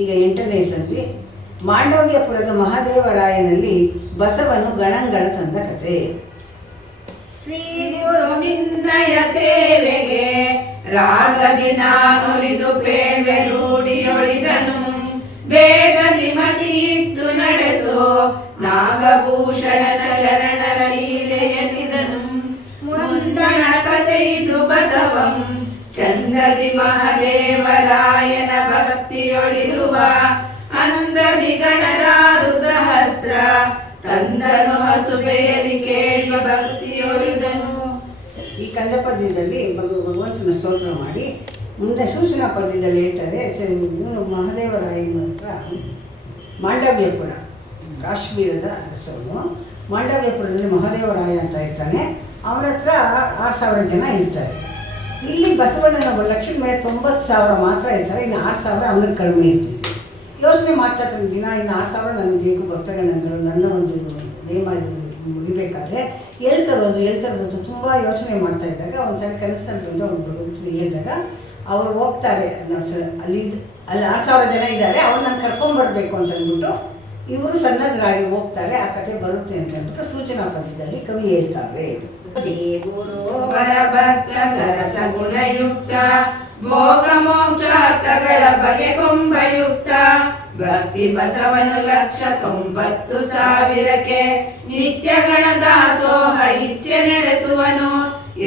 ಈಗ 8ನೇ ಸಂಧಿ ಮಾಂಡವ್ಯಪುರದ ಮಹಾದೇವರಾಯನಲ್ಲಿ ಬಸವನು ಗಣಂಗಳ ತಂದ ಕಥೆ. ಶ್ರೀ ಗುರು ನಿನ್ನಯ ಸೇವೆಗೆ ರಾಗದಿ ನಾನುಲಿದು ಪೇಳ್ವೆ ರೂಢಿಯೊಳಿದನು. ಬೇಗದಿ ಮತಿಯಿತ್ತು ನಡೆಸೋ ನಾಗಭೂಷಣನ ಶರಣರ ಲೀಲೆಯದಿದನು. ಮುಂದಣ ಕಥೆಯಿದು ಬಸವಂ ಚಂದದಿ ಮಹಾದೇವರಾಯನ ಭಕ್ತಿಯೊಳಿರುವ ಅಂದದಿ ಗಣರಾರು ಸಹಸ್ರ ತಂದನು ಹಸುಬೆಯಲಿ ಕೇಳಿ ಭಕ್ತಿಯೊಳಿದನು. ಈ ಕಂದ ಪದ್ಯದಲ್ಲಿ ಭಗವಂತನ ಸ್ತೋತ್ರ ಮಾಡಿ ಮುಂದೆ ಸೂಚನಾ ಪದ್ಯದಲ್ಲಿ ಹೇಳ್ತಾರೆ, ಮಹಾದೇವರಾಯನ ಹತ್ರ ಮಾಂಡವ್ಯಪುರ ಕಾಶ್ಮೀರದ ಅರಸವನು. ಮಾಂಡವ್ಯಪುರದಲ್ಲಿ ಮಹಾದೇವರಾಯ ಅಂತ ಇರ್ತಾನೆ. ಅವರ ಹತ್ರ 6,000 ಜನ ಇರ್ತಾರೆ. ಇಲ್ಲಿ ಬಸವಣ್ಣನ ಲಕ್ಷದ ಮೇಲೆ 90,000 ಮಾತ್ರ ಇರ್ತಾರೆ. ಇನ್ನು 6,000 ಅವನಿಗೆ ಕಡಿಮೆ ಇರ್ತಿತ್ತು. ಯೋಚನೆ ಮಾಡ್ತಾ ಇರ್ತಾನೆ, ದಿನ ಇನ್ನು 6,000 ನನಗೆ ಬೇಕು ಭಕ್ತಗಣಗಳು, ನನ್ನ ಒಂದು ನೇಮ ಮುಗಿಬೇಕಾದ್ರೆ ಎಲ್ಲಿ ತರೋದು ತುಂಬ ಯೋಚನೆ ಮಾಡ್ತಾ ಇದ್ದಾಗ ಒಂದ್ಸರಿ ಕನಸಿನಲ್ಲಿ ಬಂದು ಅವ್ರು ಹೇಳಿದಾಗ ಅವ್ರು ಹೋಗ್ತಾರೆ. ಅಲ್ಲಿ 6,000 ಜನ ಇದ್ದಾರೆ, ಅವ್ರು ನಾನು ಕರ್ಕೊಂಬರ್ಬೇಕು ಅಂತ ಅಂದ್ಬಿಟ್ಟು ಇವರು ಸನ್ನದ್ಧರಾಗಿ ಹೋಗ್ತಾರೆ. ಆ ಕಥೆ ಬರುತ್ತೆ ಅಂತ ಅಂದ್ಬಿಟ್ಟು ಸೂಚನಾ ಪದ್ಯದಲ್ಲಿ ಕವಿ ಹೇಳ್ತಾರೆ. ಗುರುವರ ಭಕ್ತ ಸರಸ ಗುಣಯುಕ್ತ ಭೋಗ ಮೋಕ್ಷಾರ್ಥಗಳ ಬಗೆಗೊಂಬಯುಕ್ತ ಭಕ್ತಿ ಬಸವನು 1,90,000ಕ್ಕೆ ನಿತ್ಯ ಗಣದಾಸೋಹ ಇಚ್ಛೆ ನಡೆಸುವನು.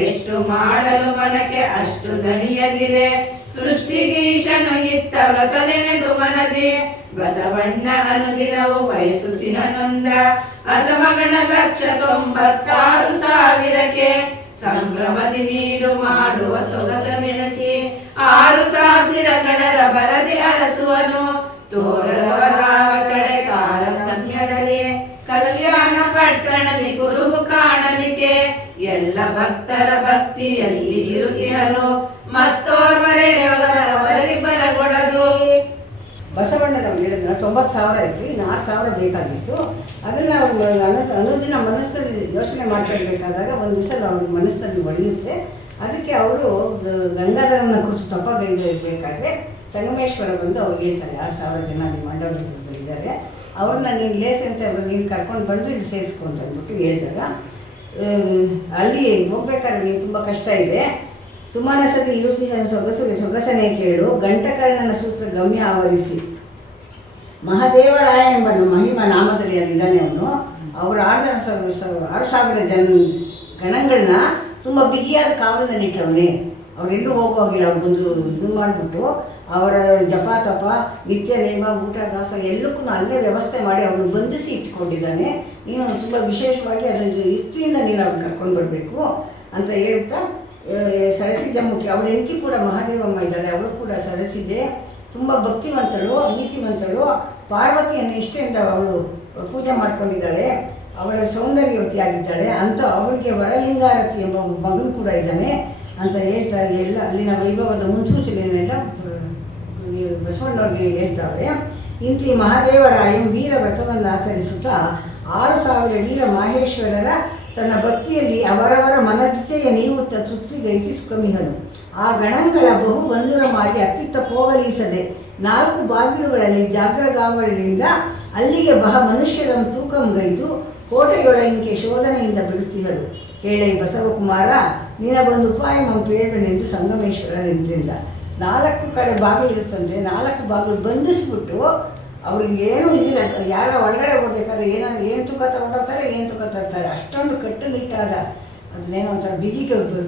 ಎಷ್ಟು ಮಾಡಲು ಮನಕ್ಕೆ ಅಷ್ಟು ದಣಿಯದಿರೆ ಸೃಷ್ಟಿಗೀಶನು ಇತ್ತ ವ್ರತ ನೆನೆದು ಮನದಿ ಬಸವಣ್ಣ ಅನುದಿನವು ಬಯಸುತ್ತಿನ ನೊಂದ ಅಸಮಗಣ 1,96,000ಕ್ಕೆ ಸಂಭ್ರಮದಿ ನೀಡು ಮಾಡುವ ಸೊಗಸ ನೆನೆಸಿ 6,000 ಗಣರ ಬರದಿ ಅರಸುವನು. ತೋರರವಗಾವ ಕಡೆ ತಾರತಮ್ಯದಲ್ಲಿ ಕಲ್ಯಾಣ ಪಟ್ಟಣದಿ ಗುರು ಕಾಣಲಿಕ್ಕೆ ಎಲ್ಲ ಭಕ್ತರ ಭಕ್ತಿಯಲ್ಲಿ ಇರುತ್ತಿಹರು ಮತ್ತೋರ್ವರೆಯವರವರಿ ಬರಗೊಡದು. ಬಸವಣ್ಣನವ್ರು ಹೇಳಿದ್ರೆ 90,000 ಇತ್ತು, ಇನ್ನು 6,000 ಬೇಕಾಗಿತ್ತು. ಅದನ್ನು ಅವರು ಅನುದಿನ ಮನಸ್ಸಲ್ಲಿ ಯೋಚನೆ ಮಾಡ್ಕೊಳ್ಬೇಕಾದಾಗ ಒಂದು ದಿವಸ ಅವ್ರ ಮನಸ್ಸಲ್ಲಿ ಒಡೆಯುತ್ತೆ. ಅದಕ್ಕೆ ಅವರು ಗಂಗಾಧರನ ಕುರಿತು ತಪ್ಪಗೈಬೇಕಾದ್ರೆ ಸಂಗಮೇಶ್ವರ ಬಂದು ಅವ್ರು ಹೇಳ್ತಾರೆ, 6,000 ಜನ ಅಲ್ಲಿ ಮಂಡಪದಲ್ಲಿದ್ದಾರೆ, ಅವ್ರನ್ನ ನೀನು ಲೇಸೆನ್ಸ್ ನೀನು ಕರ್ಕೊಂಡು ಬಂದು ಇಲ್ಲಿ ಸೇರಿಸ್ಕೊ ಅಂತ ಅಂದ್ಬಿಟ್ಟು ಹೇಳಿದಾಗ, ಅಲ್ಲಿ ಹೋಗ್ಬೇಕಾದ್ರೆ ನೀನು ತುಂಬ ಕಷ್ಟ ಇದೆ, ಸುಮಾನಸದಿ ಇರುತ್ತಿನ ಸೊಗಸನೆ ಕೇಳು, ಗಂಟಕರ್ಣನ ಸೂತ್ರ ಗಮ್ಯ ಆವರಿಸಿ. ಮಹಾದೇವರಾಯ ಎಂಬ ಮಹಿಮಾ ನಾಮದಲ್ಲಿ ಅಲ್ಲಿದ್ದಾನೆ ಅವನು. ಅವರು 6,000 ಜನ ಗಣಗಳನ್ನ ತುಂಬ ಬಿಗಿಯಾದ ಕಾವಲಿನಲ್ಲಿಟ್ಟವನೇ. ಅವರೆಲ್ಲೂ ಹೋಗೋಗಿಲ್ಲ. ಅವ್ರು ಬಂದು ಇದು ಮಾಡಿಬಿಟ್ಟು ಅವರ ಜಪ ತಪ ನಿತ್ಯ ನೇಮ ಊಟ ದಾಸ ಎಲ್ಲಕ್ಕೂ ಅಲ್ಲೇ ವ್ಯವಸ್ಥೆ ಮಾಡಿ ಅವ್ರನ್ನ ಬಂಧಿಸಿ ಇಟ್ಕೊಂಡಿದ್ದಾನೆ. ನೀನು ತುಂಬ ವಿಶೇಷವಾಗಿ ಅದನ್ನು ಯುಕ್ತಿಯಿಂದ ನೀನು ಅವ್ರನ್ನ ಕರ್ಕೊಂಡು ಬರಬೇಕು ಅಂತ ಹೇಳ್ತಾ ಸರಸಿಜ ಮುಖ್ಯ. ಅವಳ ಹೆಂಡತಿ ಕೂಡ ಮಹಾದೇವಮ್ಮ ಇದ್ದಾಳೆ, ಅವಳು ಕೂಡ ಸರಸಿಜೆ, ತುಂಬ ಭಕ್ತಿವಂತಳು, ನೀತಿವಂತಳು. ಪಾರ್ವತಿಯನ್ನು ಇಷ್ಟೆಯಿಂದ ಅವಳು ಪೂಜೆ ಮಾಡ್ಕೊಂಡಿದ್ದಾಳೆ, ಅವಳ ಸೌಂದರ್ಯವತಿಯಾಗಿದ್ದಾಳೆ ಅಂತ. ಅವಳಿಗೆ ವರಲಿಂಗಾರತಿ ಎಂಬ ಮಗನು ಕೂಡ ಇದ್ದಾನೆ ಅಂತ ಹೇಳ್ತಾರೆ. ಎಲ್ಲ ಅಲ್ಲಿನ ವೈಭವದ ಮುನ್ಸೂಚನೆಯನ್ನೆಲ್ಲ ಬಸವಣ್ಣವ್ರಿಗೆ ಹೇಳ್ತಾರೆ. ಇಂತಿ ಮಹಾದೇವರಾಯಂ ವೀರ ವ್ರತವನ್ನು ಆಚರಿಸುತ್ತಾ 6,000 ವೀರ ಮಾಹೇಶ್ವರರ ತನ್ನ ಭಕ್ತಿಯಲ್ಲಿ ಅವರವರ ಮನದಿಸೆಯ ನೀವುತ್ತ ತೃಪ್ತಿಗೈಸಿ ಸುಖಮಿಹನು. ಆ ಗಣಗಳ ಬಹು ಬಂಧುರ ಮಾಡಿ ಅತ್ತಿತ್ತ ಪೋಗಲಿಸದೆ 4 ಬಾಗಿಲುಗಳಲ್ಲಿ ಜಾಗ್ರಗಾವಲಿನಿಂದ ಅಲ್ಲಿಗೆ ಮನುಷ್ಯರನ್ನು ತೂಕಂಗೈದು ಕೋಟೆಯೊಳಂಕೆ ಶೋಧನೆಯಿಂದ ಬಿಡುತ್ತಿದ್ದರು. ಕೇಳೈ ಬಸವಕುಮಾರ ನಿನಗೊಂದು ಉಪಾಯ ಪೇಳ್ದನೆಂದು ಸಂಗಮೇಶ್ವರ ನಿಂತಿದ್ದ. 4 ಕಡೆ ಬಾಗಿಲಿರುತ್ತಂತೆ, 4 ಬಾಗಿಲು ಬಂಧಿಸ್ಬಿಟ್ಟು ಅವ್ರಿಗೆ ಏನೂ ಇದಿಲ್ಲ. ಯಾರ ಒಳಗಡೆ ಹೋಗ್ಬೇಕಾದ್ರೆ ಏನು ತೂಕ ತಗೊಂಡೋಗ್ತಾರೆ, ಏನು ತೂಕ ತರ್ತಾರೆ, ಅಷ್ಟೊಂದು ಕಟ್ಟುನಿಟ್ಟಾದ ಅದನ್ನೇನೋ ಒಂಥರ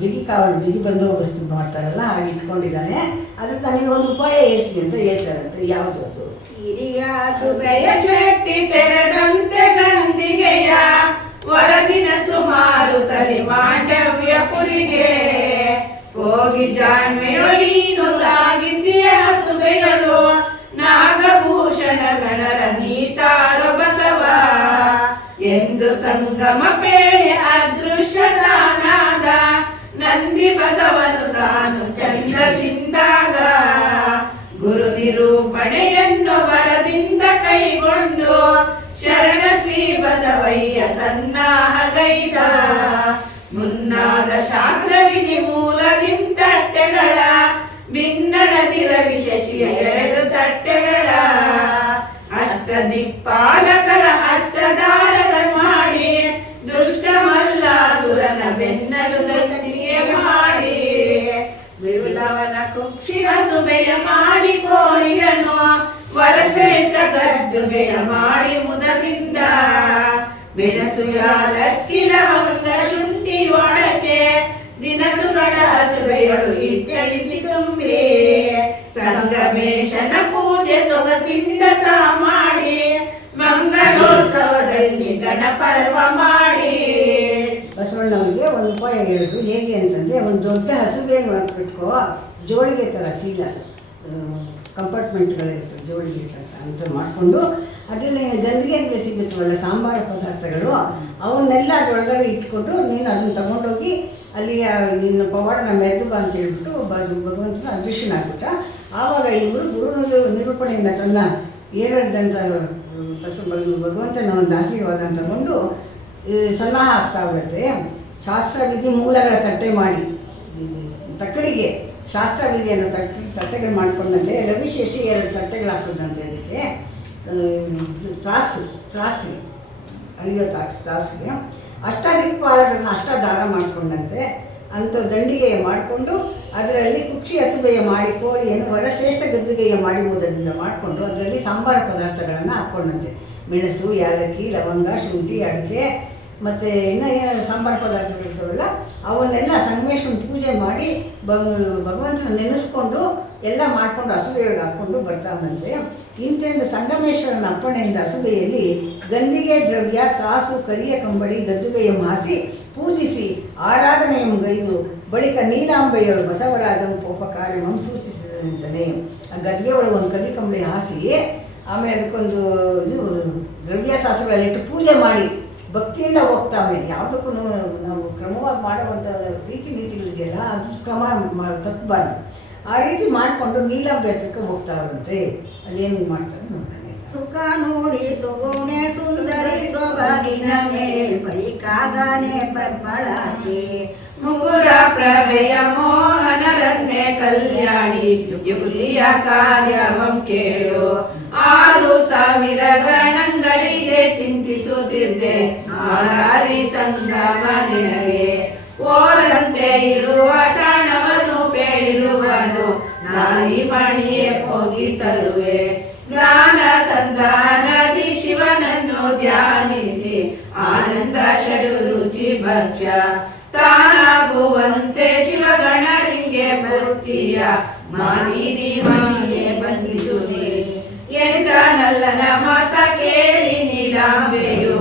ಬಿಗಿ ಕಾವಲು ಬಿಗಿ ಬಂದೋಬಸ್ತು ಮಾಡ್ತಾರಲ್ಲ ಹಾಗೆ ಇಟ್ಕೊಂಡಿದ್ದಾನೆ. ಅದಕ್ಕೆ ನನಗೆ ಒಂದು ಉಪಾಯ ಹೇಳ್ತೀನಿ ಅಂತ ಹೇಳ್ತಾರಂತೆ. ಯಾವುದು ಅದು? ಹಿರಿಯ ಸುದಯ ಶೆಟ್ಟಿ ತೆರೆದಂತೆ ಗಂದಿಗೆಯ ವರದಿನ ಸುಮಾರು ತಲಿ ಮಾಂಡವ್ಯಪುರಿಗೆ ಹೋಗಿ ಜಾಣ್ಮೆಯೊಳೀನು ಸಾಗಿಸಿ ಹಸುವೆಯಳು ನಾಗಭೂಷಣ ಗಣರ ನೀತಾರೋ ಬಸವ ಎಂದು ಸಂಗಮ ಪೇಳೆ ಅದೃಶ್ಯದಾನಾದ ನಂದಿ ಬಸವನು ತಾನು ಚಂದ್ರದಿಂದಾಗ ಗುರು ನಿರೂಪಣೆಯನ್ನು ಬರದಿಂದ ಕೈಗೊಂಡು ಶರಣ ಶ್ರೀ ಬಸವಯ್ಯ ಸನ್ನಾಹಗೈದ. ಮುನ್ನಾದ ಶಾಸ್ತ್ರವಿಧಿ ಮೂಲದಿಂದ ತಟ್ಟೆಗಳ ಭಿನ್ನಣದಿರ ವಿಶೇಷಿಯ 2 ತಟ್ಟೆಗಳ ಅಷ್ಟದಿಕ್ಪಾಲಕರ ಅಷ್ಟದಾರಗಳ ಮಾಡಿ ದುಷ್ಟ ಮಲ್ಲಾಸುರನ ಬೆನ್ನಲು ಗಟ್ಟಿಗೆ ಮಾಡಿ ಬಿರುಲವನ ಕುಕ್ಷಿಯ ಸುಬೆಯ ಮಾಡಿ ಕೋರಿಯನು ವರಶ್ರೇಷ್ಠ ಗದ್ದುಗೆಯ ಮಾಡಿ ಮುದದಿಂದ ಬಿಡಸು ಯಾಲಕ್ಕಿ ಲವಂಗ ಶುಂಠಿ ಒಳಕೆ ದಿನಸುಗಳ ಹಸುವೆಯಳು ಇಟ್ಟಳಿಸಿ ತುಂಬಿ ಸಂಗಮೇಶನ ಪೂಜೆ ಸೊಗಸಿಂದ ಮಾಡಿ ಮಂಗಳೋತ್ಸವದಲ್ಲಿ ಗಣಪರ್ವ ಮಾಡಿ. ಬಸವಣ್ಣವರಿಗೆ ಒಂದು ಉಪಾಯ ಹೇಳಿದ್ರು. ಹೇಗೆ ಅಂತಂದರೆ, ಒಂದು ದೊಡ್ಡ ಹಸುಗೆ ಮಾಡ್ಬಿಟ್ಕೋ, ಜೋಳಿಗೆ ಥರ ಚೀಲ, ಕಂಪಾರ್ಟ್ಮೆಂಟ್ಗಳಿರ್ತವೆ ಜೋಳಿಗೆ ಥರ ಅಂತ ಮಾಡಿಕೊಂಡು ಅದರಲ್ಲಿ ಗಂದಿಗೆ ಸಿಗುತ್ತವಲ್ಲ ಸಾಂಬಾರು ಪದಾರ್ಥಗಳು, ಅವನ್ನೆಲ್ಲ ಅದರೊಳಗಡೆ ಇಟ್ಕೊಂಡು ನೀನು ಅದನ್ನು ತಗೊಂಡೋಗಿ ಅಲ್ಲಿ ನಿನ್ನ ಪವಾಡನ ಮೆದ್ದು ಬಾ ಅಂತ ಹೇಳ್ಬಿಟ್ಟು ಭಗವಂತನ ಅದೃಶ್ಯನಾಗ್ಬಿಟ್ಟ. ಆವಾಗ ಇವರು ಗುರು ನಿರೂಪಣೆಯಿಂದ ತನ್ನ ಹೇಳಿದಂಥ ಭಗವಂತನ ಒಂದು ಆಶೀರ್ವಾದ ತಗೊಂಡು ಸನ್ನಾಹ ಆಗ್ತಾ ಹೋಗುತ್ತೆ. ಶಾಸ್ತ್ರವಿಧಿ ಮೂಲಗಳ ತಟ್ಟೆ ಮಾಡಿ ತಕ್ಕಡಿಗೆ ಶಾಸ್ತ್ರವಿಧಿಯನ್ನು ತಟ್ಟೆಗಳು ಮಾಡ್ಕೊಂಡಂತೆ ರವಿಶೇಷಿ 2 ತಟ್ಟೆಗಳು ಹಾಕೋದಂತೆ. ಅದಕ್ಕೆ ತ್ರಾಸಿಗೆ ಅಳಿಯೋ ತ್ರಾಸಿಗೆ ಅಷ್ಟದಿಕ್ಪಾಲಕರನ್ನ ಅಷ್ಟದಾರ ಮಾಡಿಕೊಂಡಂತೆ ಅಂಥ ದಂಡಿಗೆ ಮಾಡಿಕೊಂಡು ಅದರಲ್ಲಿ ಕುಕ್ಷಿ ಹಸುಬೆಯ ಮಾಡಿ ಕೋರಿಯನ್ನು ವರಶ್ರೇಷ್ಠ ಗದ್ದುಗೆಯ ಮಾಡಿ ಮುದದಿಂದ ಮಾಡಿಕೊಂಡು ಅದರಲ್ಲಿ ಸಾಂಬಾರ ಪದಾರ್ಥಗಳನ್ನು ಹಾಕ್ಕೊಂಡಂತೆ. ಮೆಣಸು, ಯಾಲಕ್ಕಿ, ಲವಂಗ, ಶುಂಠಿ, ಅಡಿಕೆ ಮತ್ತು ಇನ್ನೂ ಏನು ಸಾಂಬಾರು ಪದಾರ್ಥಗಳಿರ್ತವಲ್ಲ ಅವನ್ನೆಲ್ಲ ಸಂಗಮೇಶ್ವರನ ಪೂಜೆ ಮಾಡಿ ಭಗವಂತನ ನೆನೆಸ್ಕೊಂಡು ಎಲ್ಲ ಮಾಡಿಕೊಂಡು ಹಸುವೆಯೊಳಗೆ ಹಾಕ್ಕೊಂಡು ಬರ್ತಾವಂತೆ. ಇಂಥೆಂದು ಸಂಗಮೇಶ್ವರನ ಅಪ್ಪಣೆಯಿಂದ ಹಸುವೆಯಲ್ಲಿ ಗಂದಿಗೆ ದ್ರವ್ಯ, ತ್ರಾಸು, ಕರಿಯ ಕಂಬಳಿ, ಗದ್ದುಗೆಯ ಮಾಸಿ ಪೂಜಿಸಿ ಆರಾಧನೆಯನ್ನು ಗೈದು ಬಳಿಕ ನೀಲಾಂಬೆಯಳು ಬಸವರಾಜನ ಉಪಕಾರ್ಯವನ್ನು ಸೂಚಿಸಿದಂತಲೇ ಆ ಗದ್ಗೆ ಒಳಗೆ ಒಂದು ಕರಿ ಕಂಬಳಿ ಹಾಸಿ ಆಮೇಲೆ ಅದಕ್ಕೊಂದು ಇದು ದ್ರವ್ಯ ತಾಸುಗಳಲ್ಲಿಟ್ಟು ಪೂಜೆ ಮಾಡಿ ಭಕ್ತಿಯಿಂದ ಹೋಗ್ತಾವೆ. ಯಾವುದಕ್ಕೂ ನಾವು ಕ್ರಮವಾಗಿ ಮಾಡುವಂಥ ರೀತಿ ನೀತಿಗಳಿದೆಯಲ್ಲ ಅದು ಕ್ರಮ ತಪ್ಪಬಾರ್ದು. ಆ ರೀತಿ ಮಾಡಿಕೊಂಡು ನೀಲಾಂಬೆ ಹತ್ರಕ್ಕೆ ಹೋಗ್ತಾವಂತೆ. ಅದೇನು ಮಾಡ್ತಾರೆ ನೋಡೋಣ. ಸುಖ ನೋಡಿ ಸುಗುಣೆ ಸುಂದರಿ ಸೊಬಗಿನ ಬೈಕಾಗನೆ ಪರ್ಬಳಾಚಿ ಮುಗುರ ಪ್ರಭೆಯ ಮೋಹನರನ್ನೇ ಕಲ್ಯಾಣಿ ಯುಕ್ತಿಯ ಕಾರ್ಯವಂ ಕೇಳು 6,000 ಗಣಗಳಿಗೆ ಚಿಂತಿಸುತ್ತಿದ್ದೆ ಆರಾರಿ ಸಂಗಮನಿನಗೆ ಓರಂತೆ ಇರುವ ಠಾಣವನ್ನು ಬೇಡಿರುವನು ನಾಯಿ ಮಣಿಯೇ ಹೋಗಿ ತರುವೆ ಜ್ಞಾನ ಸಂಧಾನದಿ ಶಿವನನ್ನು ಧ್ಯಾನಿಸಿ ಆನಂದ ಷಡು ರುಚಿ ಭಕ್ಷ್ಯ ತಾನಾಗುವಂತೆ ಶಿವಗಣರಿಗೆ ಭಕ್ತಿಯ ಮಾನಿದಿ ಮಣಿಯೇ ಬಂಧಿಸುವೆ ಎಂದ ನಲ್ಲನ ಮಾತ ಕೇಳಿ ನೀಲಾಂಬೆಯು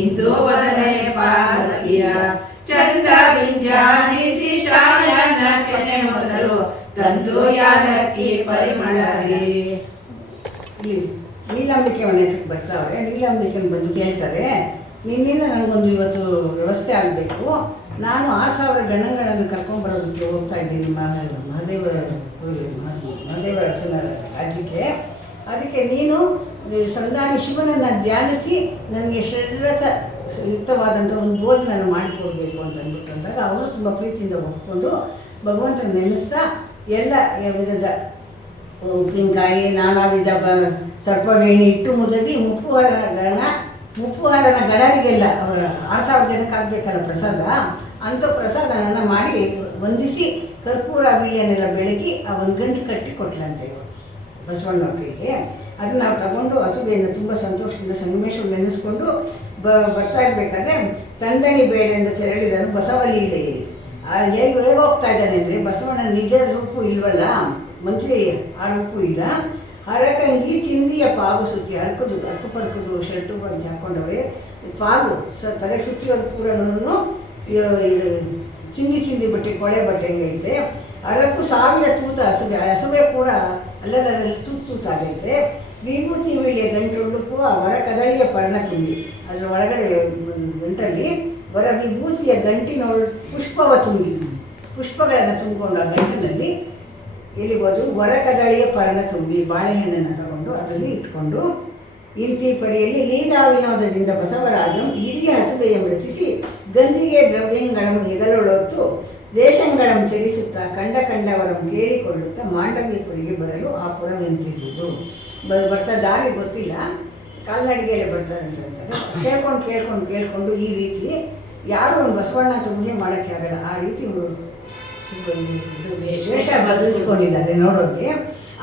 ಇಂದು ವದನೆ ಪಾರ್ವತಿಯ ಚಂದ ವಿಂಜಾನಿಸಿ ಶಾಯನ ಕೆನೆ ಮೊಸರು ತಂದು ಯಾಲಕ್ಕಿ ಪರಿಮಳರಿ. ನೀಲಾಂಬಿಕೆ ಮನೆ ಹತ್ರಕ್ಕೆ ಬರ್ತಾವ್ರೆ. ನೀಲಾಂಬಿಕೆನ ಬಂದು ಕೇಳ್ತಾರೆ, ನಿನ್ನಿಂದ ನನಗೊಂದು ಇವತ್ತು ವ್ಯವಸ್ಥೆ ಆಗಬೇಕು. ನಾನು 6,000 ಗಣಗಳನ್ನು ಕರ್ಕೊಂಡ್ಬರೋದಕ್ಕೆ ಹೋಗ್ತಾ ಇದ್ದೀನಿ ಮಹಾದೇವರ ಅರಸನ ರಾಜ್ಯಕ್ಕೆ. ಅದಕ್ಕೆ ನೀನು ಸಂಧಾನಿ ಶಿವನನ್ನು ಧ್ಯಾನಿಸಿ ನನಗೆ ಷಡ್ರಥ ಯುಕ್ತವಾದಂಥ ಒಂದು ಭೋಜನ ಮಾಡಿಕೊಡ್ಬೇಕು ಅಂತ ಅಂದ್ಬಿಟ್ಟು ಅಂದಾಗ ಅವರು ತುಂಬ ಪ್ರೀತಿಯಿಂದ ಒಪ್ಕೊಂಡು ಭಗವಂತನ ನೆನೆಸ್ತಾ ಎಲ್ಲ ವಿಧದ ಉಪ್ಪಿನಕಾಯಿ, ನಾನಾ ವಿಧ ಸರ್ಪವೇಣಿ ಇಟ್ಟು ಮುದದಿ ಮುಪ್ಪುಹಾರನ ಗಣರಿಗೆಲ್ಲ ಅವರ 6,000 ಜನಕ್ಕೆ ಆಗಬೇಕಲ್ಲ ಪ್ರಸಾದ, ಅಂಥ ಪ್ರಸಾದನ ಮಾಡಿ ವಂದಿಸಿ ಕರ್ಪೂರ ಬಿಳಿಯನ್ನೆಲ್ಲ ಬೆಳಗಿ ಆ ಒಂದು ಗಂಟು ಕಟ್ಟಿ ಕೊಟ್ಲಂತೆ ಬಸವಣ್ಣ ಕೈಗೆ. ಅದನ್ನು ನಾವು ತಗೊಂಡು ಹಸುವೆಯನ್ನು ತುಂಬ ಸಂತೋಷದಿಂದ ಸಂಗಮೇಶ್ವರ ನೆನೆಸ್ಕೊಂಡು ಬರ್ತಾ ಇರಬೇಕಾದ್ರೆ ತಂದಣಿ ಬೇಡೆಂದು ತೆರಳಿದನು ಬಸವಲೀಲೆ. ಹೇಗೆ ಹೋಗ್ತಾ ಇದ್ದಾನೆ ಅಂದರೆ ಬಸವಣ್ಣ ನಿಜ ರೂಪು ಇಲ್ವಲ್ಲ, ಮಂತ್ರಿ ಆ ರೂಪು ಇಲ್ಲ. ಹರಕಂಗಿ ಚಿಂದಿಯ ಪಾಗು ಸುತ್ತಿ ಅರ್ಕು ಪರ್ಕುದು ಶರ್ಟು ಬಂದು ಹಾಕ್ಕೊಂಡವ್ರೆ ಪಾಗು ತಲೆ ಸುತ್ತಿರೋದು ಪೂರನೂ ಇದು ಚಿಂದಿ ಬಟ್ಟೆ ಕೊಳೆ ಬಟ್ಟೆ ಹೆಂಗೈತೆ. ಅರಕು 1000 ತೂತ ಹಸುವೆ ಕೂಡ ಅಲ್ಲದಲ್ಲಿ ತೂತಾಗೈತೆ. ವಿಭೂತಿ ವೀಳಿಯ ಗಂಟುಂಡುಕು ವರ ಕದಳಿಯ ಪರ್ಣ ತುಂಬಿ ಅದರ ಒಳಗಡೆ ಗಂಟಲ್ಲಿ ವರ ವಿಭೂತಿಯ ಗಂಟಿನೊಳು ಪುಷ್ಪವ ತುಂಬಿ ಪುಷ್ಪಗಳನ್ನು ತುಂಬಿಕೊಂಡು ಆ ಗಂಟಿನಲ್ಲಿ ಎಲ್ಲಿಗೋದು ವರ ಕದಳಿಯ ಪರ್ಣ ತುಂಬಿ ಬಾಳೆಹಣ್ಣನ್ನು ತಗೊಂಡು ಅದರಲ್ಲಿ ಇಟ್ಕೊಂಡು ಇಂತಿ ಪರಿಯಲ್ಲಿ ಲೀಲಾ ವಿನೋದದಿಂದ ಬಸವರಾಜಂ ಹಿರಿಯ ಹಸುವೆಯ ರಚಿಸಿ ಗಂಧಿಗೆ ದ್ರವ್ಯಗಳನ್ನು ಎಗಲೊಳೊತ್ತು ದೇಶಂಗಳಂ ಚಲಿಸುತ್ತಾ ಕಂಡವರಂ ಕೇಳಿಕೊಳ್ಳುತ್ತಾ ಮಾಂಡವ್ಯಪುರಿಗೆ ಬರಲು ಆ ಪುರವೆಂತಿದ್ದುದು. ಬರ್ತಾ ದಾರಿ ಗೊತ್ತಿಲ್ಲ. ಕಾಲ್ನಡಿಗೆಯಲ್ಲೇ ಬರ್ತಾರೆ ಅಂತ ಹೇಳ್ತಾರೆ. ಕೇಳ್ಕೊಂಡು ಈ ರೀತಿ ಯಾರು ಒಂದು ಬಸವಣ್ಣ ಅಂತ ಊಹೆ ಮಾಡೋಕ್ಕೆ ಆಗಲ್ಲ. ಆ ರೀತಿ ವೇಷ ಬದಲಿಸ್ಕೊಂಡಿದ್ದಾರೆ ನೋಡೋರಿಗೆ.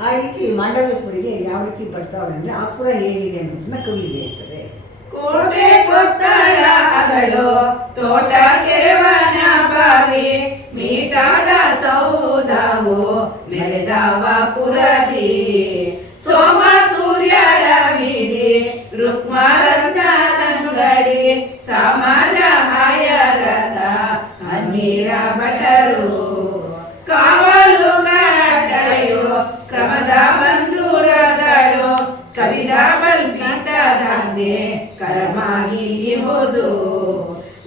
ಆ ರೀತಿ ಮಾಂಡವ್ಯಪುರಿಗೆ ಯಾವ ರೀತಿ ಬರ್ತಾವೆ ಅಂದರೆ ಆ ಪುರ ಹೇಗಿದೆ ಅನ್ನೋದನ್ನ ಕವಿ ಹೇಳ್ತಾರೆ. ಕೋಟೆ ಕೊತ್ತಳಗಳು ತೋಟ ಕೆರೆವನ ಬಾವಿ ಮೀಟಾದ ಸೌಧವು ಮೆರೆದವ ಪುರದಿ ಸೋಮ ಸೂರ್ಯರ ಬೀದಿ ರುಕ್ಮರಂಗಡಿ ಸಮಾಜ ಹಾಯರದ ಅನ್ನೀರ ಭಟರು ಕಾವಲು ಕಟ್ಟಳೆಯು ಕ್ರಮದ ಬಂಧುರಗಳು ಕವಿದ ಬಲ್ಪಿತದನ್ನೇ ಕರಮಾಗಿ ಇರುವುದು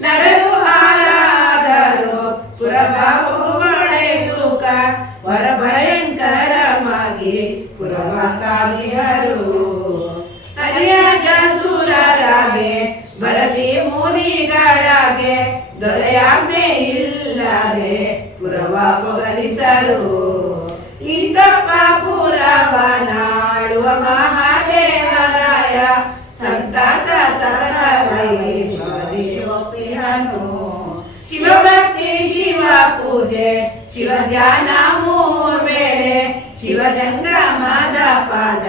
ನರರು ಆರಾದರು ಪುರಬಾಹುಳೆದುಕ ವರ ಭಯಂಕರವಾಗಿ ಪುರವ ಕಾವಿಹರು ಹರಿಯ ಜಸುರರಾಗೆ ಬರದಿ ಮುನಿಗಳಾಗೆ ದೊರೆಯಾಜ್ಞೆ ಇಲ್ಲದೆ ಪುರವ ಪೊಗಲಿಸರು ಇಡಿತಪ್ಪ ಪುರವನಾಳುವ ಮಹಾದೇವರಾಯ ಸಂತಾತ ಸಕಲವೈಭವನು ಶಿವಭಕ್ತಿ ಶಿವ ಪೂಜೆ ಶಿವ ಧ್ಯಾನ ಮೂರ್ವೇಳೆ ಶಿವಜಂಗಮದ ಪಾದ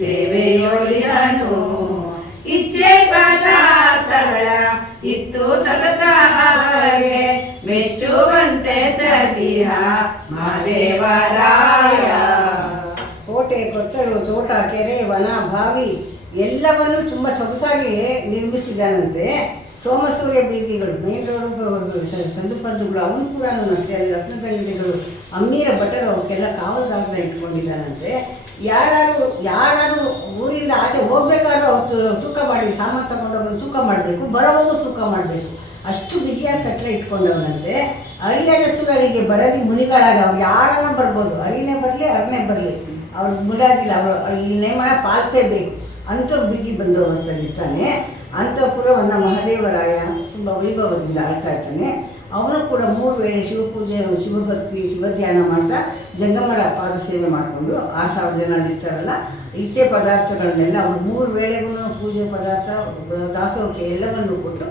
ಸೇವೆಯೊಳಿಯನು ಇಚ್ಛೆ ಪದಾರ್ಥಗಳ ಇತ್ತು ಸತತ ಅವರಿಗೆ ಮೆಚ್ಚುವಂತೆ ಸದಿಹ ಮಹಾದೇವರಾಯ. ಕೋಟೆ ಕೊತ್ತಲು ತೋಟ ಕೆರೆ ವನ ಬಾವಿ ಎಲ್ಲವನ್ನೂ ತುಂಬ ಸೊಗಸಾಗಿ ನಿರ್ಮಿಸಿದಾನಂತೆ. ಸೋಮಸೂರ್ಯ ಬೀದಿಗಳು ಮೇನ್ ರೋಡು ಸಂದುಪದ್ದುಗಳು ಅವನು ಕೂಡ ಅಷ್ಟೇ ಅಲ್ಲಿ ರತ್ನದಂಗಡಿಗಳು ಅಮ್ಮೀರ ಭಟರು ಅವಕ್ಕೆಲ್ಲ ಕಾವಲುದಾರನ ಇಟ್ಕೊಂಡಿದ್ದಾನಂತೆ. ಯಾರು ಊರಿಂದ ಆಚೆ ಹೋಗ್ಬೇಕಾದ್ರೂ ಅವ್ರು ತೂಕ ಮಾಡಿ ಸಾಮಾನು ತಗೊಂಡೋಗಿ ತೂಕ ಮಾಡಬೇಕು, ಬರೋವಾಗ ತೂಕ ಮಾಡಬೇಕು, ಅಷ್ಟು ಬಿಗಿಯಾಗಿ ಕಟ್ಲೆ ಇಟ್ಕೊಂಡವನಂತೆ. ಅರಿಯ ಹೆಸರಿಗೆ ಬರದಿ ಮುನಿಗಳಾಗ ಅವ್ರು ಯಾರನ್ನ ಬರ್ಬೋದು, ಅರಿನೇ ಬರಲಿ ಅರನೇ ಬರಲಿ ಅವ್ರು ಮುಡಾಗಿಲ್ಲ, ಅವರು ಈ ನೇಮನ ಪಾಲಿಸೇಬೇಕು ಅಂತ ಬಿಗಿ ಬಂದೋಬಸ್ತಲ್ಲಿರ್ತಾನೆ. ಅಂತಃಪುರವನ್ನು ಮಹಾದೇವರಾಯ ತುಂಬ ವೈಭವದಿಂದ ಆಡ್ತಾ ಇರ್ತಾನೆ. ಅವನು ಕೂಡ 3 ವೇಳೆ ಶಿವಪೂಜೆ ಶಿವಭಕ್ತಿ ಶಿವಧ್ಯಾನ ಮಾಡ್ತಾ ಜಂಗಮರ ಪಾದ ಸೇವೆ ಮಾಡಿಕೊಂಡು 6,000 ಜನ ಇರ್ತಾರಲ್ಲ ಇಚ್ಛೆ ಪದಾರ್ಥಗಳನ್ನೆಲ್ಲ ಅವ್ರು 3 ವೇಳೆಗೂ ಪೂಜೆ ಪದಾರ್ಥ ದಾಸೋಹಕ್ಕೆ ಎಲ್ಲವನ್ನು ಕೊಟ್ಟು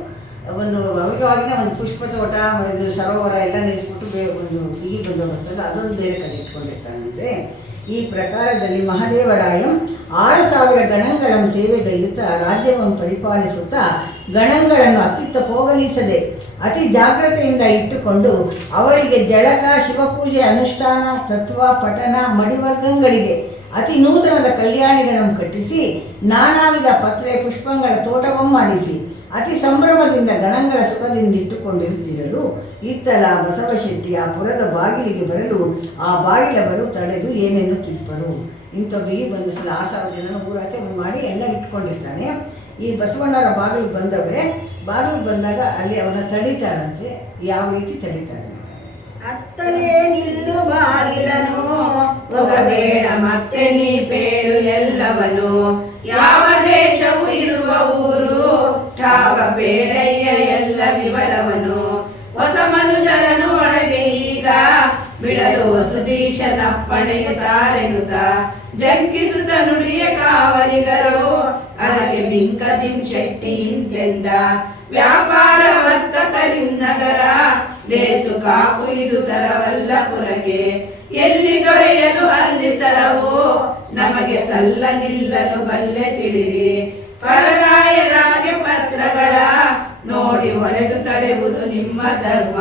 ಒಂದು ಅವಿರವಾಗಿನ ಒಂದು ಪುಷ್ಪ ತೋಟ ಒಂದು ಸರೋವರ ಎಲ್ಲ ನಿಲ್ಲಿಸ್ಬಿಟ್ಟು ಒಂದು ಬಿಗಿ ಬಂದೋಬಸ್ತಲ್ಲ ಅದೊಂದು ಬೇರೆ ಕಡೆ ಇಟ್ಕೊಂಡಿರ್ತಾನಂತೆ. ಈ ಪ್ರಕಾರದಲ್ಲಿ ಮಹಾದೇವರಾಯಂ 6,000 ಗಣಗಳನ್ನು ಸೇವೆಗೈಯುತ್ತಾ ರಾಜ್ಯವನ್ನು ಪರಿಪಾಲಿಸುತ್ತಾ ಗಣಗಳನ್ನು ಅತ್ತಿತ್ತ ಹೋಗಲಿಸದೆ ಅತಿ ಜಾಗ್ರತೆಯಿಂದ ಇಟ್ಟುಕೊಂಡು ಅವರಿಗೆ ಜಳಕ ಶಿವಪೂಜೆ ಅನುಷ್ಠಾನ ತತ್ವ ಪಠನ ಮಡಿವರ್ಗಗಳಿಗೆ ಅತಿ ನೂತನದ ಕಲ್ಯಾಣಿಗಳನ್ನು ಕಟ್ಟಿಸಿ ನಾನಾ ವಿಧ ಪತ್ರೆ ಪುಷ್ಪಗಳ ತೋಟವನ್ನು ಮಾಡಿಸಿ ಅತಿ ಸಂಭ್ರಮದಿಂದ ಗಣಗಳ ಸುಖದಿಂದ ಇಟ್ಟುಕೊಂಡಿರುತ್ತಿರಲು ಇತ್ತಲ ಬಸವಶೆಟ್ಟಿ ಆ ಪುರದ ಬಾಗಿಲಿಗೆ ಬರಲು ಆ ಬಾಗಿಲವರು ತಡೆದು ಏನೇನು ತಿಪ್ಪರು. ಇಂಥ ಬಿಗಿ ಬಂದಿಸಲು 6,000 ಜನ ಊರಾಚೆ ಮಾಡಿ ಎಲ್ಲ ಇಟ್ಕೊಂಡಿರ್ತಾನೆ. ಈ ಬಸವಣ್ಣರ ಬಾಗಿಲು ಬಂದವರೇ ಬಾಗಿಲು ಬಂದಾಗ ಅಲ್ಲಿ ಅವನ ತಡೀತಾರಂತೆ. ಯಾವ ರೀತಿ ತಡೀತಾರೆ? ಅತ್ತಲೇ ನಿಲ್ಲು ಬಾಗಿಲನು ಹೋಗಬೇಡ ಮತ್ತೆ ನೀ ಬೇಡು ಎಲ್ಲವನು ಯಾವ ದೇಶವು ಇರುವ ಊರು ಠಾವ ಬೇಡಯ್ಯ ಎಲ್ಲ ವಿವರವನು ಹೊಸ ಮನುಜರನು ಒಳಗೆ ಈಗ ಬಿಡಲು ವಸುದೀಶನಪ್ಪಣೆಯುತ್ತಾರೆನುತ ಜಂಕಿಸುತ್ತ ನುಡಿಯ ಕಾವಲಿಗರು ಅನಗೆ ಬಿಂಕದಿಂ ಶೆಟ್ಟಿ ಇಂತೆಂದ ವ್ಯಾಪಾರ ವರ್ತಕರಿಂ ನಗರ ಲೇಸು ಕಾಪು ಇದು ತರವಲ್ಲ ಪುರಗೆ ಎಲ್ಲಿ ದೊರೆಯಲು ಅಲ್ಲಿ ಸಲವು ನಮಗೆ ಸಲ್ಲ ನಿಲ್ಲಲು ಬಲ್ಲೆ ತಿಳಿರಿ ಪರರಾಯರಾಗೆ ಪತ್ರಗಳ ನೋಡಿ ಹೊರೆದು ತಡೆಯುವುದು ನಿಮ್ಮ ಧರ್ಮ.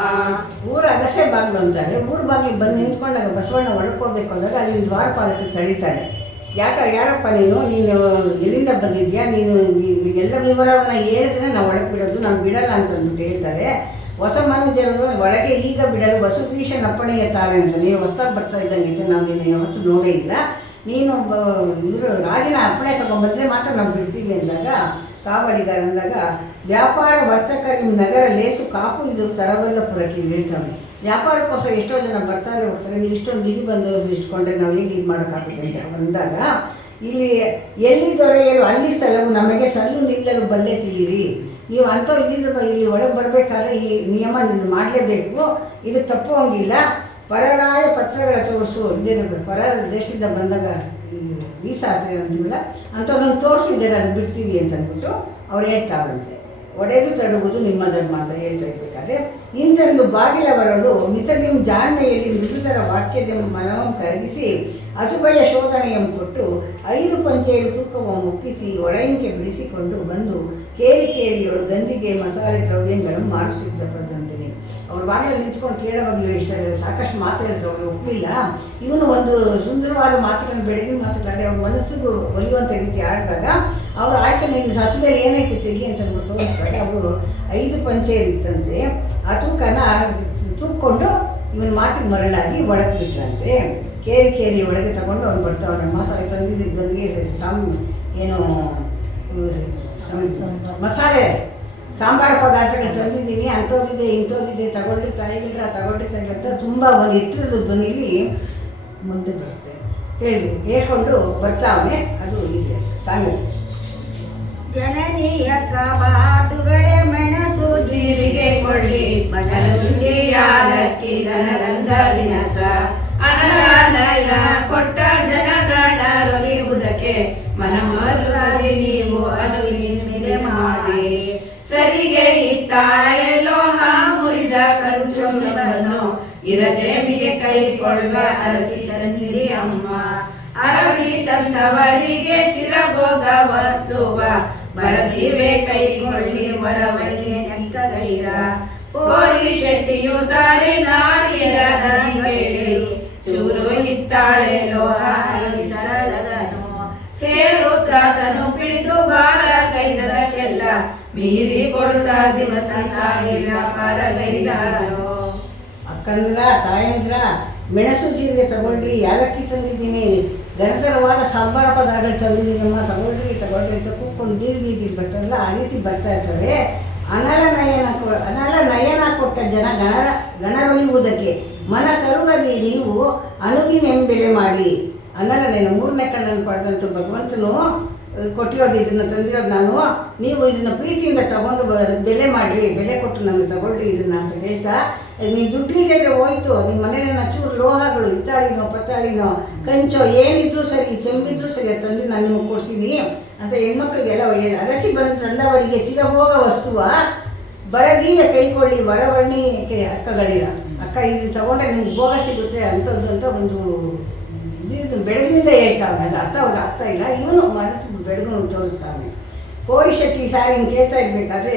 ಊರ ಅಗಸೆ ಬಾಗಿಲು ಅಂತಾರೆ. ಊರ ಬಾಗಿಲು ಬಂದು ನಿಂತ್ಕೊಂಡಾಗ ಬಸವಣ್ಣ ಒಳಕೋಬೇಕು ಅಂದಾಗ ಅಲ್ಲಿ ದ್ವಾರಪಾಲಕರು ತಡೀತಾರೆ. ಯಾರಪ್ಪ ನೀನು ಎಲ್ಲಿಂದ ಬಂದಿದ್ಯಾ, ನೀನು ಎಲ್ಲ ವಿವರವನ್ನು ಹೇಳಿದ್ರೆ ನಾವು ಒಳಗೆ ಬಿಡೋದು, ನಾನು ಬಿಡಲ್ಲ ಅಂತಂದ್ಬಿಟ್ಟು ಹೇಳ್ತಾರೆ. ಹೊಸ ಮನುಜರು ಒಳಗೆ ಈಗ ಬಿಡಲು ಬಸವೀಶನ ಅಪ್ಪಣೆಯ ತಾರೆ ಅಂತ ನೀವು ಹೊಸದಾಗಿ ಬರ್ತಾ ಇದ್ದಂಗೆ ನಾವು ನೀನು ಯಾವತ್ತೂ ನೋಡೇ ಇಲ್ಲ, ನೀನು ಇವರು ರಾಜನ ಅಪ್ಪಣೆ ತಗೊಂಡ್ಬಂದರೆ ಮಾತ್ರ ನಾವು ಬಿಡ್ತೀವಿ ಅಂದಾಗ ಕಾವಲಿಗಾರ ಅಂದಾಗ ವ್ಯಾಪಾರ ವರ್ತಕರಿ ನಗರ ಲೇಸು ಕಾಪು ಇದು ತರವಲ್ಲ ಪುರಕ್ಕೆ ಹೇಳ್ತಾವೆ. ವ್ಯಾಪಾರಕ್ಕೋಸ್ಕರ ಎಷ್ಟೋ ಜನ ಬರ್ತಾರೆ ಹೋಗ್ತಾರೆ, ನೀವು ಇಷ್ಟೊಂದು ಬಿಗಿ ಬಂದು ಇಟ್ಕೊಂಡ್ರೆ ನಾವು ಹೇಗೆ ಇದು ಮಾಡೋಕ್ಕಾಗುತ್ತೆ ಅಂತ ಬಂದಾಗ ಇಲ್ಲಿ ಎಲ್ಲಿ ದೊರೆಯಲು ಅಲ್ಲಿ ಸ್ಥಳವು ನಮಗೆ ಸಲ್ಲು ನಿಲ್ಲಲು ಬಲ್ಲೆ ತಿಳಿಯಿರಿ. ನೀವು ಅಂಥವು ಇದ್ದಿದ್ದು ಇಲ್ಲಿ ಒಳಗೆ ಬರಬೇಕಾದ್ರೆ ಈ ನಿಯಮ ಮಾಡಲೇಬೇಕು, ಇದು ತಪ್ಪುವಂಗಿಲ್ಲ. ಪರರಾಯ ಪತ್ರಗಳ ತೋರಿಸು, ಇದೇನು ಪರ ದೇಶದಿಂದ ಬಂದಾಗ ಈ ವೀಸಾ ಅಂತೀವಲ್ಲ ಅಂಥವ್ರನ್ನ ತೋರಿಸಿದ್ದೇನೆ ಅದು ಬಿಡ್ತೀವಿ ಅಂತ ಅಂದ್ಬಿಟ್ಟು ಅವ್ರು ಹೇಳ್ತಾವಂತೆ. ಒಡೆದು ತಡುವುದು ನಿಮ್ಮ ಧರ್ಮ ಅಂತ ಹೇಳ್ತಾ ಇರ್ಬೇಕಾದ್ರೆ ಇಂಥೊಂದು ಬಾಗಿಲ ಬರಲು ಮಿತನಿಂ ಜಾಣ್ಮೆಯಲ್ಲಿ ಮೃದುತರ ವಾಕ್ಯದ ಮನವನ್ನು ಕರಗಿಸಿ ಅಸುಭಯ ಶೋಧನೆಯನ್ನು ಕೊಟ್ಟು 5 ಪಂಚೆಯಲ್ಲಿ ತೂಕವನ್ನು ಮುಕ್ಕಿಸಿ ಒಳಂಕೆ ಬಿಡಿಸಿಕೊಂಡು ಬಂದು ಕೇರಿಯೊಳು ಗಂದಿಗೆ ಮಸಾಲೆ ದ್ರವ್ಯಗಳನ್ನು ಮಾರುತ್ತಿದ್ದದಂತೀನಿ. ಅವ್ರು ಬಾಗಿಲಲ್ಲಿ ನಿಂತ್ಕೊಂಡು ಕೇಳೋವಾಗಲೂ ಸಾಕಷ್ಟು ಮಾತಾಡಿದ್ರು, ಅವರು ಒಪ್ಪಲಿಲ್ಲ. ಇವನು ಒಂದು ಸುಂದರವಾದ ಮಾತುಗಳನ್ನು ಬೆಳಗಿನ ಮಾತುಗಳಾಡಿ ಅವ್ರ ಮನಸ್ಸಿಗೂ ಒಲಿಯುವಂಥ ರೀತಿ ಆಡಿದಾಗ ಅವರು ಆಯ್ತು ನೀನು ಹಸುವೆಯಲ್ಲಿ ಏನೈತೆ ತೆಗಿ ಅಂತ ತೋರಿಸಿದಾಗ ಅವರು 5 ಪಂಚೆ ಇತ್ತಂತೆ. ಆ ತೂಕನ ತೂಕ್ಕೊಂಡು ಇವನ ಮಾತಿಗೆ ಮರಳಾಗಿ ಒಳಗೆ ಬಿಟ್ರಂತೆ. ಕೇರಿ ಒಳಗೆ ತಗೊಂಡು ಅವ್ನು ಬರ್ತಾವನೆ. ಮಸಾಲೆ ತಂದಿದ್ದು ಗಂದಿಗೆ ಏನು ಮಸಾಲೆ ಸಾಂಬಾರು ಪದಾರ್ಥಗಳು ತಂದಿದ್ದೀನಿ, ಅಂಥೋದಿದೆ ಇಂಥೋದಿದೆ ತಗೊಳ್ಳಿ ತಾಯಿಗಿಲ್ರ ತಗೊಳ್ಳಿ ತಾಯಿ ಅಂತ ತುಂಬ ಒಂದು ಎತ್ತರದ ಧ್ವನಿಲಿ ಮುಂದೆ ಬರುತ್ತೆ ಹೇಳ್ಕೊಂಡು ಬರ್ತಾವನೆ. ಅದು ಇದೆ ಸಾಂಗ್. ಜನನೀಯ ಕಬಾತುಗಳೇ ಮೆಣಸು ಜೀರಿಗೆ ಕೊಳ್ಳಿ ಮನಗುಂಡಿ ಯಾಲಕ್ಕಿ ಗನಗಂಧ ದಿನಸ ಅನಲನಯ ಕೊಟ್ಟ ಜನಗಣರೊಲಿಯುವುದಕ್ಕೆ ಮನಮರುಗಿ ನೀವು ಅನುವಿನಿಗೆ ಮಾಡಿ ಸರಿಗೆ ಇತ್ತಾಳೆ ಲೋಹ ಮುರಿದ ಕರುಚೊಂಬನ್ನು ಇರದೆ ಮಿಗೆ ಕೈಕೊಳ್ಳುವ ಅರಸಿ ಚರಂದಿರಿ ಅಮ್ಮ ಅರಸಿ ತಂದವರಿಗೆ ಚಿರಭೋಗ ವಸ್ತುವ ಬರದಿವೆ ಕೈಕೊಳ್ಳಿ ವರವಳ್ಳಿ ಶಂಕಗಳಿರ ಕೋರಿ ಶೆಟ್ಟಿಯು ಸಾರಿ ನಾರಿಯರ ಹೇಳಿ ಚೂರು ಹಿತ್ತಾಳೆ ಲೋಹ ಸರಳದನು ಸೇರು ತ್ರಾಸನು ಪಿಡಿದು ಭಾರ ಕೈದದಕ್ಕೆಲ್ಲ ಮೀರಿ ಕೊಡುತ್ತ ದಿವಸ ಸಾಗಿ ವ್ಯಾಪಾರ ಗೈದಾರು. ಅಕ್ಕಂದ್ರ ತಾಯಂದ್ರ ಮೆಣಸು ಜೀರಿಗೆ ತಗೊಳ್ರಿ, ಯಾಲಕ್ಕಿ ತಂದಿದ್ದೀನಿ, ಗಂಧರವಾದ ಸಾಂಬಾರ ಪದಾರ್ಥಗಳು ತಂದಿದ್ದೀನಮ್ಮ ತಗೊಳ್ರಿ ಅಂತ ಕೂತ್ಕೊಂಡು ಬೀದಿ ಬರ್ತಾರಲ್ಲ ಆ ರೀತಿ ಬರ್ತಾ ಇರ್ತಾರೆ. ಅನಲ ನಯನ ಕೊಟ್ಟ ಜನ ಗಣರೊಲಿಯುವುದಕ್ಕೆ ಮನ ಕರುವಲ್ಲಿ ನೀವು ಅನುಗಿನೆಂಬೆಲೆ ಮಾಡಿ. ಅನಲ ನಯನ 3ನೇ ಕಣ್ಣನ್ನು ಪಡೆದಂಥ ಭಗವಂತನು ಕೊಟ್ಟಿರೋದು, ಇದನ್ನು ತಂದಿರೋದು ನಾನು, ನೀವು ಇದನ್ನು ಪ್ರೀತಿಯಿಂದ ತಗೊಂಡು ಬೆಲೆ ಮಾಡಿ, ಬೆಲೆ ಕೊಟ್ಟು ನಮಗೆ ತಗೊಳ್ರಿ ಇದನ್ನು ಅಂತ ಹೇಳ್ತಾ, ನೀವು ದುಡ್ಡಿಗೆ ಹೋಯ್ತು ನಿಮ್ಮ ಮನೇಲಿ ಚೂರು ಲೋಹಗಳು ಹಿತ್ತಾಳಿನೋ ಪತ್ತಾಳಿನೋ ಕಂಚೋ ಏನಿದ್ರು ಸರಿ, ಚೆಂಬಿದ್ರು ಸರಿ ಅದು ತಂದು ನಾನು ನಿಮಗೆ ಕೊಡ್ತೀನಿ ಅಂತ ಹೆಣ್ಮಕ್ಳಿಗೆಲ್ಲ ಹೇಳಿ ಅರಸಿ ಬಂದು ತಂದವರಿಗೆ ಚಿರಭೋಗ ವಸ್ತುವ ಬರದೀಗ ಕೈಕೊಳ್ಳಿ ವರವರ್ಣಿ ಅಕ್ಕಗಳಿರ. ಅಕ್ಕ ಇದು ತಗೊಂಡ್ರೆ ನಿಮ್ಗೆ ಭೋಗ ಸಿಗುತ್ತೆ ಅಂಥದ್ದು ಅಂತ ಒಂದು ಇದು ಬೆಳಗಿನಿಂದ ಹೇಳ್ತಾವೆ. ಅದು ಅರ್ಥ ಅವ್ರಿಗೆ ಆಗ್ತಾ ಇಲ್ಲ, ಇವನು ಮನಸ್ಸು ಬೆಳಗು ತೋರಿಸ್ತಾವೆ. ಕೋರಿ ಶೆಟ್ಟಿ ಸಾರಿ ಹಿಂಗೆ ಕೇಳ್ತಾ ಇರಬೇಕಾದ್ರೆ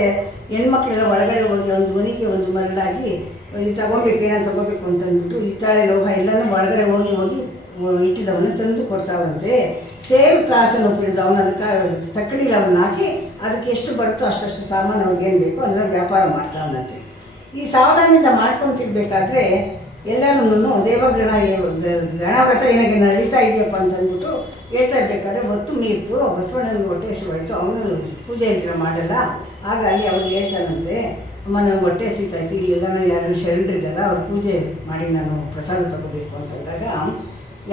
ಹೆಣ್ಮಕ್ಳೆಲ್ಲ ಒಳಗಡೆ ಹೋಗಿ ಒಂದು ಮನೆಗೆ ಒಂದು ಮರಳಾಗಿ ಇದು ತಗೊಬೇಕು, ಏನೋ ತಗೋಬೇಕು ಅಂತಂದ್ಬಿಟ್ಟು ಹಿತ್ತಾಳೆ ಲೋಹ ಎಲ್ಲನೂ ಒಳಗಡೆ ಹೋಗಿ ಇಟ್ಟಿದ್ದವನ್ನ ತಂದು ಕೊಡ್ತಾವಂತೆ. ಸೇರು ತ್ರಾಸನ್ನು ಪಿಡಿದು ಅವನು ಅದಕ್ಕೆ ತಕ್ಕಡಿಲಿ ಅವನ್ನ ಹಾಕಿ ಅದಕ್ಕೆ ಎಷ್ಟು ಬರುತ್ತೋ ಅಷ್ಟು ಸಾಮಾನು ಅವ್ರಿಗೇನು ಬೇಕೋ ಅದನ್ನ ವ್ಯಾಪಾರ ಮಾಡ್ತಾವನಂತೆ. ಈ ಸಾವಧಾನದಿಂದ ಮಾಡ್ಕೊತಿರ್ಬೇಕಾದ್ರೆ ಎಲ್ಲರೂ ದೇವಗಣ ಗಣವ್ರತ ಏನಾಗಿ ನಡೀತಾ ಇದೆಯಪ್ಪ ಅಂತಂದ್ಬಿಟ್ಟು ಹೇಳ್ತಾ ಇರ್ಬೇಕಾದ್ರೆ ಹೊತ್ತು ಮೀರ್ತು ಬಸವಣ್ಣನ ಹೊಟ್ಟೆ ಎಷ್ಟು ಹೋಯ್ತು, ಅವನು ಪೂಜೆ ಯಂತ್ರ ಮಾಡಲ್ಲ. ಹಾಗಾಗಿ ಅವ್ರಿಗೆ ಹೇಳ್ತಾನಂತೆ, ಅಮ್ಮ ನನಗೆ ಹೊಟ್ಟೆ ಹಸಿತಾಯ್ತು, ಇಲ್ಲಿ ಎಲ್ಲನೂ ಯಾರು ಶರಣರಿದ್ದಾರ ಅವ್ರು ಪೂಜೆ ಮಾಡಿ ನಾನು ಪ್ರಸಾದ ತಗೋಬೇಕು ಅಂತಂದಾಗ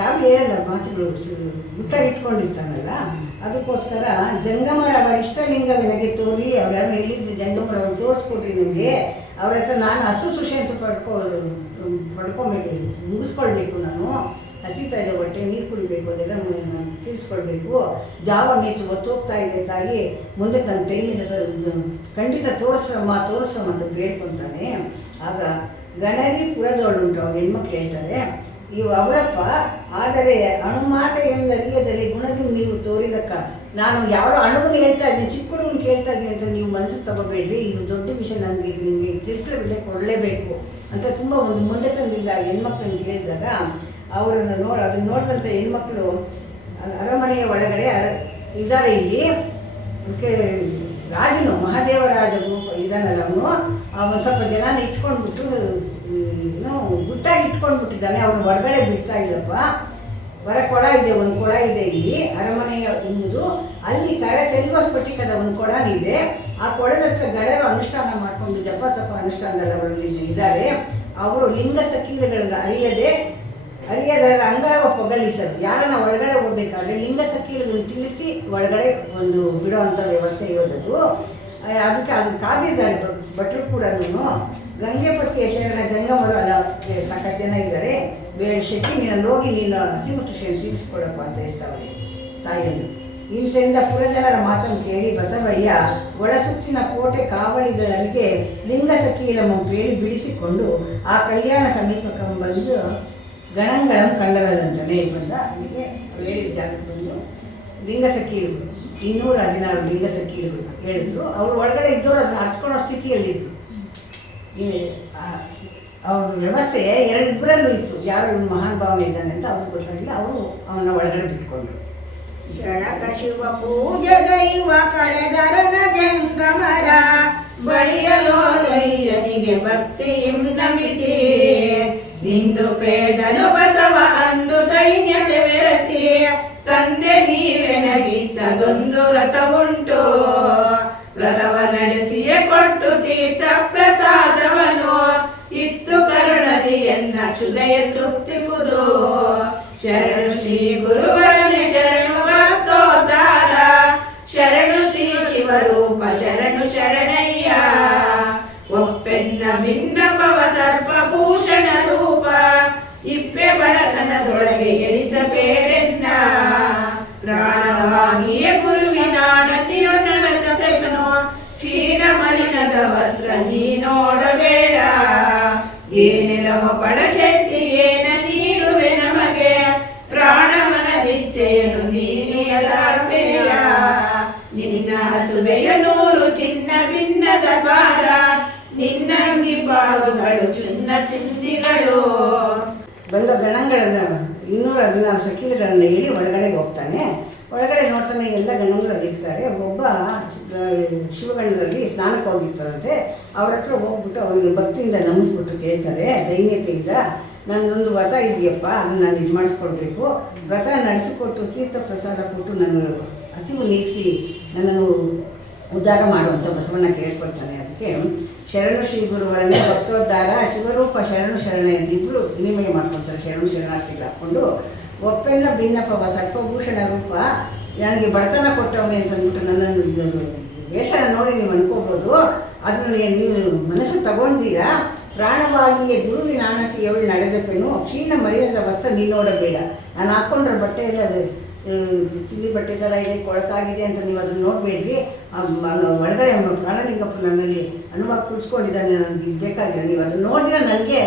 ಯಾರು ಹೇಳಲ್ಲ ಮಾತುಗಳು ಗುಟ್ಟಾಗಿ ಇಟ್ಕೊಂಡಿರ್ತಾನಲ್ಲ. ಅದಕ್ಕೋಸ್ಕರ ಜಂಗಮರ ಅವರ ಇಷ್ಟಲಿಂಗ ನನಗೆ ತೋರಿ ಅವ್ರು ಯಾರು ಎಲ್ಲಿದ್ದು ಜಂಗಮರ ಅವ್ರು ತೋರಿಸ್ಕೊಟ್ರಿ ನನಗೆ, ಅವ್ರ ಹತ್ರ ನಾನು ಹಸು ಸುಶಿ ಅಂತ ಪಡ್ಕೊಬೇಕು, ಮುಗಿಸ್ಕೊಳ್ಬೇಕು, ನಾನು ಹಸಿತಾ ಇದೆ ಹೊಟ್ಟೆ, ನೀರು ಕುಡಿಬೇಕು, ಅದೆಲ್ಲ ತಿಳಿಸ್ಕೊಳ್ಬೇಕು, ಜಾವ ಮೀಸು ಒತ್ತೋಗ್ತಾ ಇದೆ ತಾಯಿ, ಮುಂದೆ ನನ್ನ ಟೈಮಿಂದ ಖಂಡಿತ ತೋರಿಸ್ರಮ್ಮ ಅಂತ ಬೇಡ್ಕೊತಾನೆ. ಆಗ ಗಣರಿ ಪುರದವಳುಂಟು ಅವ್ರು ಹೆಣ್ಮಕ್ಳು ಹೇಳ್ತಾರೆ, ಇವು ಅವರಪ್ಪ ಆದರೆ ಅಣುಮಾತೆ ಎಂದರಿಯದಲ್ಲಿ ಗುಣದಿ ನೀವು ತೋರಿದಕ್ಕ ನಾನು ಯಾರೋ ಅಣುವನ್ನು ಹೇಳ್ತಾ ಇದ್ದೀನಿ, ಚಿಕ್ಕ ಹುಡುಗನ ಕೇಳ್ತಾ ಇದ್ದೀನಿ ಅಂತ ನೀವು ಮನಸ್ಸಿಗೆ ತಗೋಬೇಡ್ರಿ, ಇದು ದೊಡ್ಡ ವಿಷಯ, ನನಗೆ ನಿಮಗೆ ತಿಳಿಸಲೇಬೇಕು, ಕೊಡಲೇಬೇಕು ಅಂತ ತುಂಬ ಒಂದು ಮುಂದೆ ತಂದಿಲ್ಲ ಹೆಣ್ಮಕ್ಳನ್ನ ಕೇಳಿದಾಗ ಅವರನ್ನು ಅದನ್ನು ನೋಡಿದಂಥ ಹೆಣ್ಮಕ್ಳು ಅರಮನೆಯ ಒಳಗಡೆ ಇದ್ದಾರೆ. ಇಲ್ಲಿ ಅದಕ್ಕೆ ರಾಜನು ಮಹಾದೇವರಾಜನು ಇದಾನಲ್ಲ, ಅವನು ಸ್ವಲ್ಪ ಜನ ಇಟ್ಕೊಂಡ್ಬಿಟ್ಟು ಗುಟ್ಟಾಗಿ ಇಟ್ಕೊಂಡ್ಬಿಟ್ಟಿದ್ದಾನೆ, ಅವನು ಹೊರಗಡೆ ಬಿಡ್ತಾ ಇಲ್ಲಪ್ಪ. ಹೊರ ಕೊಳ ಇದೆ, ಒಂದು ಕೊಳ ಇದೆ ಇಲ್ಲಿ ಅರಮನೆಯ ಎಂಬುದು, ಅಲ್ಲಿ ಕರ ಚೆಲ್ಲುವ ಸ್ಫಟಿಕದ ಒಂದು ಕೊಳನಿದೆ. ಆ ಕೊಳದ ಹತ್ರ ಗಡರು ಅನುಷ್ಠಾನ ಮಾಡಿಕೊಂಡು ಜಪ ತಪ ಅನುಷ್ಠಾನದಲ್ಲಿ ಇದ್ದಾರೆ. ಅವರು ಲಿಂಗ ಸಕೀಲಗಳನ್ನು ಅರಿಯದ ಅಂಗಳವ ಪೊಗಲಿಸರು, ಯಾರನ್ನ ಒಳಗಡೆ ಹೋಗ್ಬೇಕಾದ್ರೆ ಲಿಂಗ ಸಕೀಲಗಳನ್ನು ತಿಳಿಸಿ ಒಳಗಡೆ ಒಂದು ಬಿಡೋವಂಥ ವ್ಯವಸ್ಥೆ ಇರೋದದು. ಅದಕ್ಕೆ ಅದು ಕಾದಿದ್ದಾರೆ ಭಟ್ರು ಕೂಡ. ಗಂಗೆ ಪತಿಯ ಶರಣ ಜಂಗಮರು ಅಲ್ಲ ಸಾಕಷ್ಟು ಜನ ಇದ್ದಾರೆ. ಶೆಟ್ಟಿ ನೀನಲ್ಲಿ ಹೋಗಿ ನೀನು ಹಸಿಮುಟ್ಟು ಶರಣ ತೀರಿಸಿಕೊಡಪ್ಪ ಅಂತ ಹೇಳ್ತಾವೆ ತಾಯಿಯಲ್ಲಿ. ಇಂತೆಂದ ಪುರಜನರ ಮಾತನ್ನು ಕೇಳಿ ಬಸವಯ್ಯ ಒಳಸುತ್ತಿನ ಕೋಟೆ ಕಾವಲಿಗರಿಗೆ ಲಿಂಗ ಸಖೀಲಮು ಕೇಳಿ ಬಿಡಿಸಿಕೊಂಡು ಆ ಕಲ್ಯಾಣ ಸಮೀಪಕ್ಕೆ ಬಂದು ಗಣಗಳನ್ನು ಕಂಡರದಂತಲೇ ಬಂದ. ಅಲ್ಲಿಗೆ ಹೇಳಿದ ಜಾಗಕ್ಕೆ ಬಂದು ಲಿಂಗ ಸಖೀಲರು 216 ಲಿಂಗ ಸಖೀಲರು ಹೇಳಿದ್ರು. ಅವರು ಒಳಗಡೆ ಇದ್ದವರು ಅದನ್ನು ಹಚ್ಕೊಳ್ಳೋ ಸ್ಥಿತಿಯಲ್ಲಿದ್ದರು. ಅವ್ರ ವ್ಯವಸ್ಥೆ ಇಬ್ಬರಲ್ಲೂ ಇತ್ತು. ಯಾರು ಇವ್ನು ಮಹಾನ್ ಭಾವನೆ ಇದ್ದಾನೆ ಅಂತ ಅವ್ರಿಗೆ ಗೊತ್ತಾಗಿಲ್ಲ. ಅವರು ಅವನ್ನ ಒಳಗಡೆ ಬಿಟ್ಕೊಂಡ್ರು. ಶರಣಕ ಶಿವ ಪೂಜೆಗೈವ ಕಳೆಗರನ ಜಂಗಮರ ಬಳಿಯಲೋ ರಯ್ಯನಿಗೆ ಭಕ್ತಿಯಿಂ ನಮಿಸಿ ಇಂದು ಪೇದನು ಬಸವ ಅಂದು ದೈನ್ಯತೆ ಬೆರೆಸಿ ತಂದೆ ನೀವೆನಗಿದ್ದದೊಂದು ವ್ರತ ಉಂಟು ವ್ರತವ ನಡೆಸಿಯೇ ಕೊಟ್ಟು ತೀರ್ಥ ಪ್ರಸಾದವನು ಇತ್ತು ಕರುಣದಿ ಎನ್ನ ಕ್ಷುದಯ ತೃಪ್ತಿಪುದು ಶರಣು ಶ್ರೀ ಗುರುವರನೆ ಶರಣು ಭಕ್ತೋದ್ಧಾರ ಶರಣು ಶ್ರೀ ಶಿವರೂಪ ಶರಣು ಶರಣಯ್ಯ ಒಪ್ಪೆನ್ನ ಭಿನ್ನಪವ ಸರ್ಪಭೂಷಣ ರೂಪ ಇಪ್ಪೆ ಬಡತನದೊಳಗೆ ಎಣಿಸಬೇಡೆನ್ನ ಪ್ರಾಣವಾಗಿಯೇ ಗುರುವಿನಾಡತಿಯು ನಡೆದ ಸೆವನು ಕ್ಷೀರ ಮಲಿನದ ವಸ್ತ್ರ ನೀ ನೋಡಬೇಡ ಏನೆಲವ ಪಡಶೆಟ್ಟಿ ಏನ ನೀಡುವೆ ನಮಗೆ ಪ್ರಾಣಮನದಿಚ್ಛೆಯನು ನೀನಿಯಲಾರ್ಪೆಯ ನಿನ್ನ ಹಸುವೆಯ 100 ಚಿನ್ನ ಚಿನ್ನದ ಭಾರ ನಿನ್ನಂಗಿ ಬಾಳುಗಳು ಚುನ್ನ ಚಿಂದಿಗಳು. ಬಂದ ಗಣಗಳನ್ನ 216 ಸಖೀಲಗಳನ್ನ ಹೇಳಿ ಒಳಗಡೆಗೆ ಹೋಗ್ತಾನೆ. ಒಳಗಡೆ ನೋಡ್ತಾನೆ ಎಲ್ಲ ಗಣಗಳು ಇರ್ತಾರೆ. ಒಬ್ಬ ಶಿವಗಣದಲ್ಲಿ ಸ್ನಾನಕ್ಕೆ ಹೋಗಿರ್ತಾರಂತೆ. ಅವ್ರ ಹತ್ರ ಹೋಗ್ಬಿಟ್ಟು ಅವ್ರಿಗೆ ಭಕ್ತಿಯಿಂದ ನಮಿಸ್ಬಿಟ್ಟು ಕೇಳ್ತಾರೆ ದೈನ್ಯತೆಯಿಂದ, ನನ್ನೊಂದು ವ್ರತ ಇದೆಯಪ್ಪ, ಅದನ್ನು ನಾನು ಇದು ಮಾಡಿಸ್ಕೊಡ್ಬೇಕು, ವ್ರತ ನಡೆಸಿಕೊಟ್ಟು ತೀರ್ಥ ಪ್ರಸಾದ ಕೊಟ್ಟು ನಾನು ಹಸಿವು ನೀಗಿಸಿ ನನ್ನನ್ನು ಉದ್ಧಾರ ಮಾಡುವಂಥ ಬಸವಣ್ಣ ಕೇಳ್ಕೊಳ್ತಾನೆ. ಅದಕ್ಕೆ ಶರಣು ಶ್ರೀ ಗುರುವರನ್ನೇ ಭಕ್ತೋದ್ಧಾರ ಶಿವರೂಪ ಶರಣು ಶರಣ ಅಂತ ಇಬ್ಬರು ವಿನಿಮಯ ಮಾಡ್ಕೊಳ್ತಾರೆ. ಶರಣು ಶರಣಾರ್ಥಿಗಳು ಹಾಕ್ಕೊಂಡು ಒಪ್ಪೆಲ್ಲ ಭಿನ್ನಪವ ಸರ್ಪಭೂಷಣ ರೂಪ ನನಗೆ ಬಡತನ ಕೊಟ್ಟವನೇ ಅಂತ ಅಂದ್ಬಿಟ್ಟು ನನ್ನನ್ನು ವೇಷ ನೋಡಿ ನೀವು ಅನ್ಕೋಬೋದು. ಅದನ್ನು ನೀವು ಮನಸ್ಸು ತಗೊಂಡಿರಾ. ಪ್ರಾಣವಾಗಿಯೇ ಗುರುವಿನ ಆನತಿಯವಳು ನಡೆದಪ್ಪೇನು ಕ್ಷೀಣ ಮರ್ಯಾದ ವಸ್ತ್ರ ನೀನು ನೋಡಬೇಡ. ನಾನು ಹಾಕ್ಕೊಂಡ್ರೆ ಬಟ್ಟೆ ಎಲ್ಲ ಚಿಲ್ಲಿ ಬಟ್ಟೆ ಥರ ಇದೆ, ಕೊಳಕಾಗಿದೆ ಅಂತ ನೀವು ಅದನ್ನು ನೋಡಬೇಡ್ರಿ. ಒಳಗಡೆ ಪ್ರಾಣಲಿಂಗಪ್ಪ ನನ್ನಲ್ಲಿ ಅನುಭವ ಕೂತ್ಕೊಂಡಿದ್ದಾನೆ, ನನಗೆ ಬೇಕಾಗಿಲ್ಲ. ನೀವು ಅದನ್ನು ನೋಡಿದ್ರೆ ನನಗೆ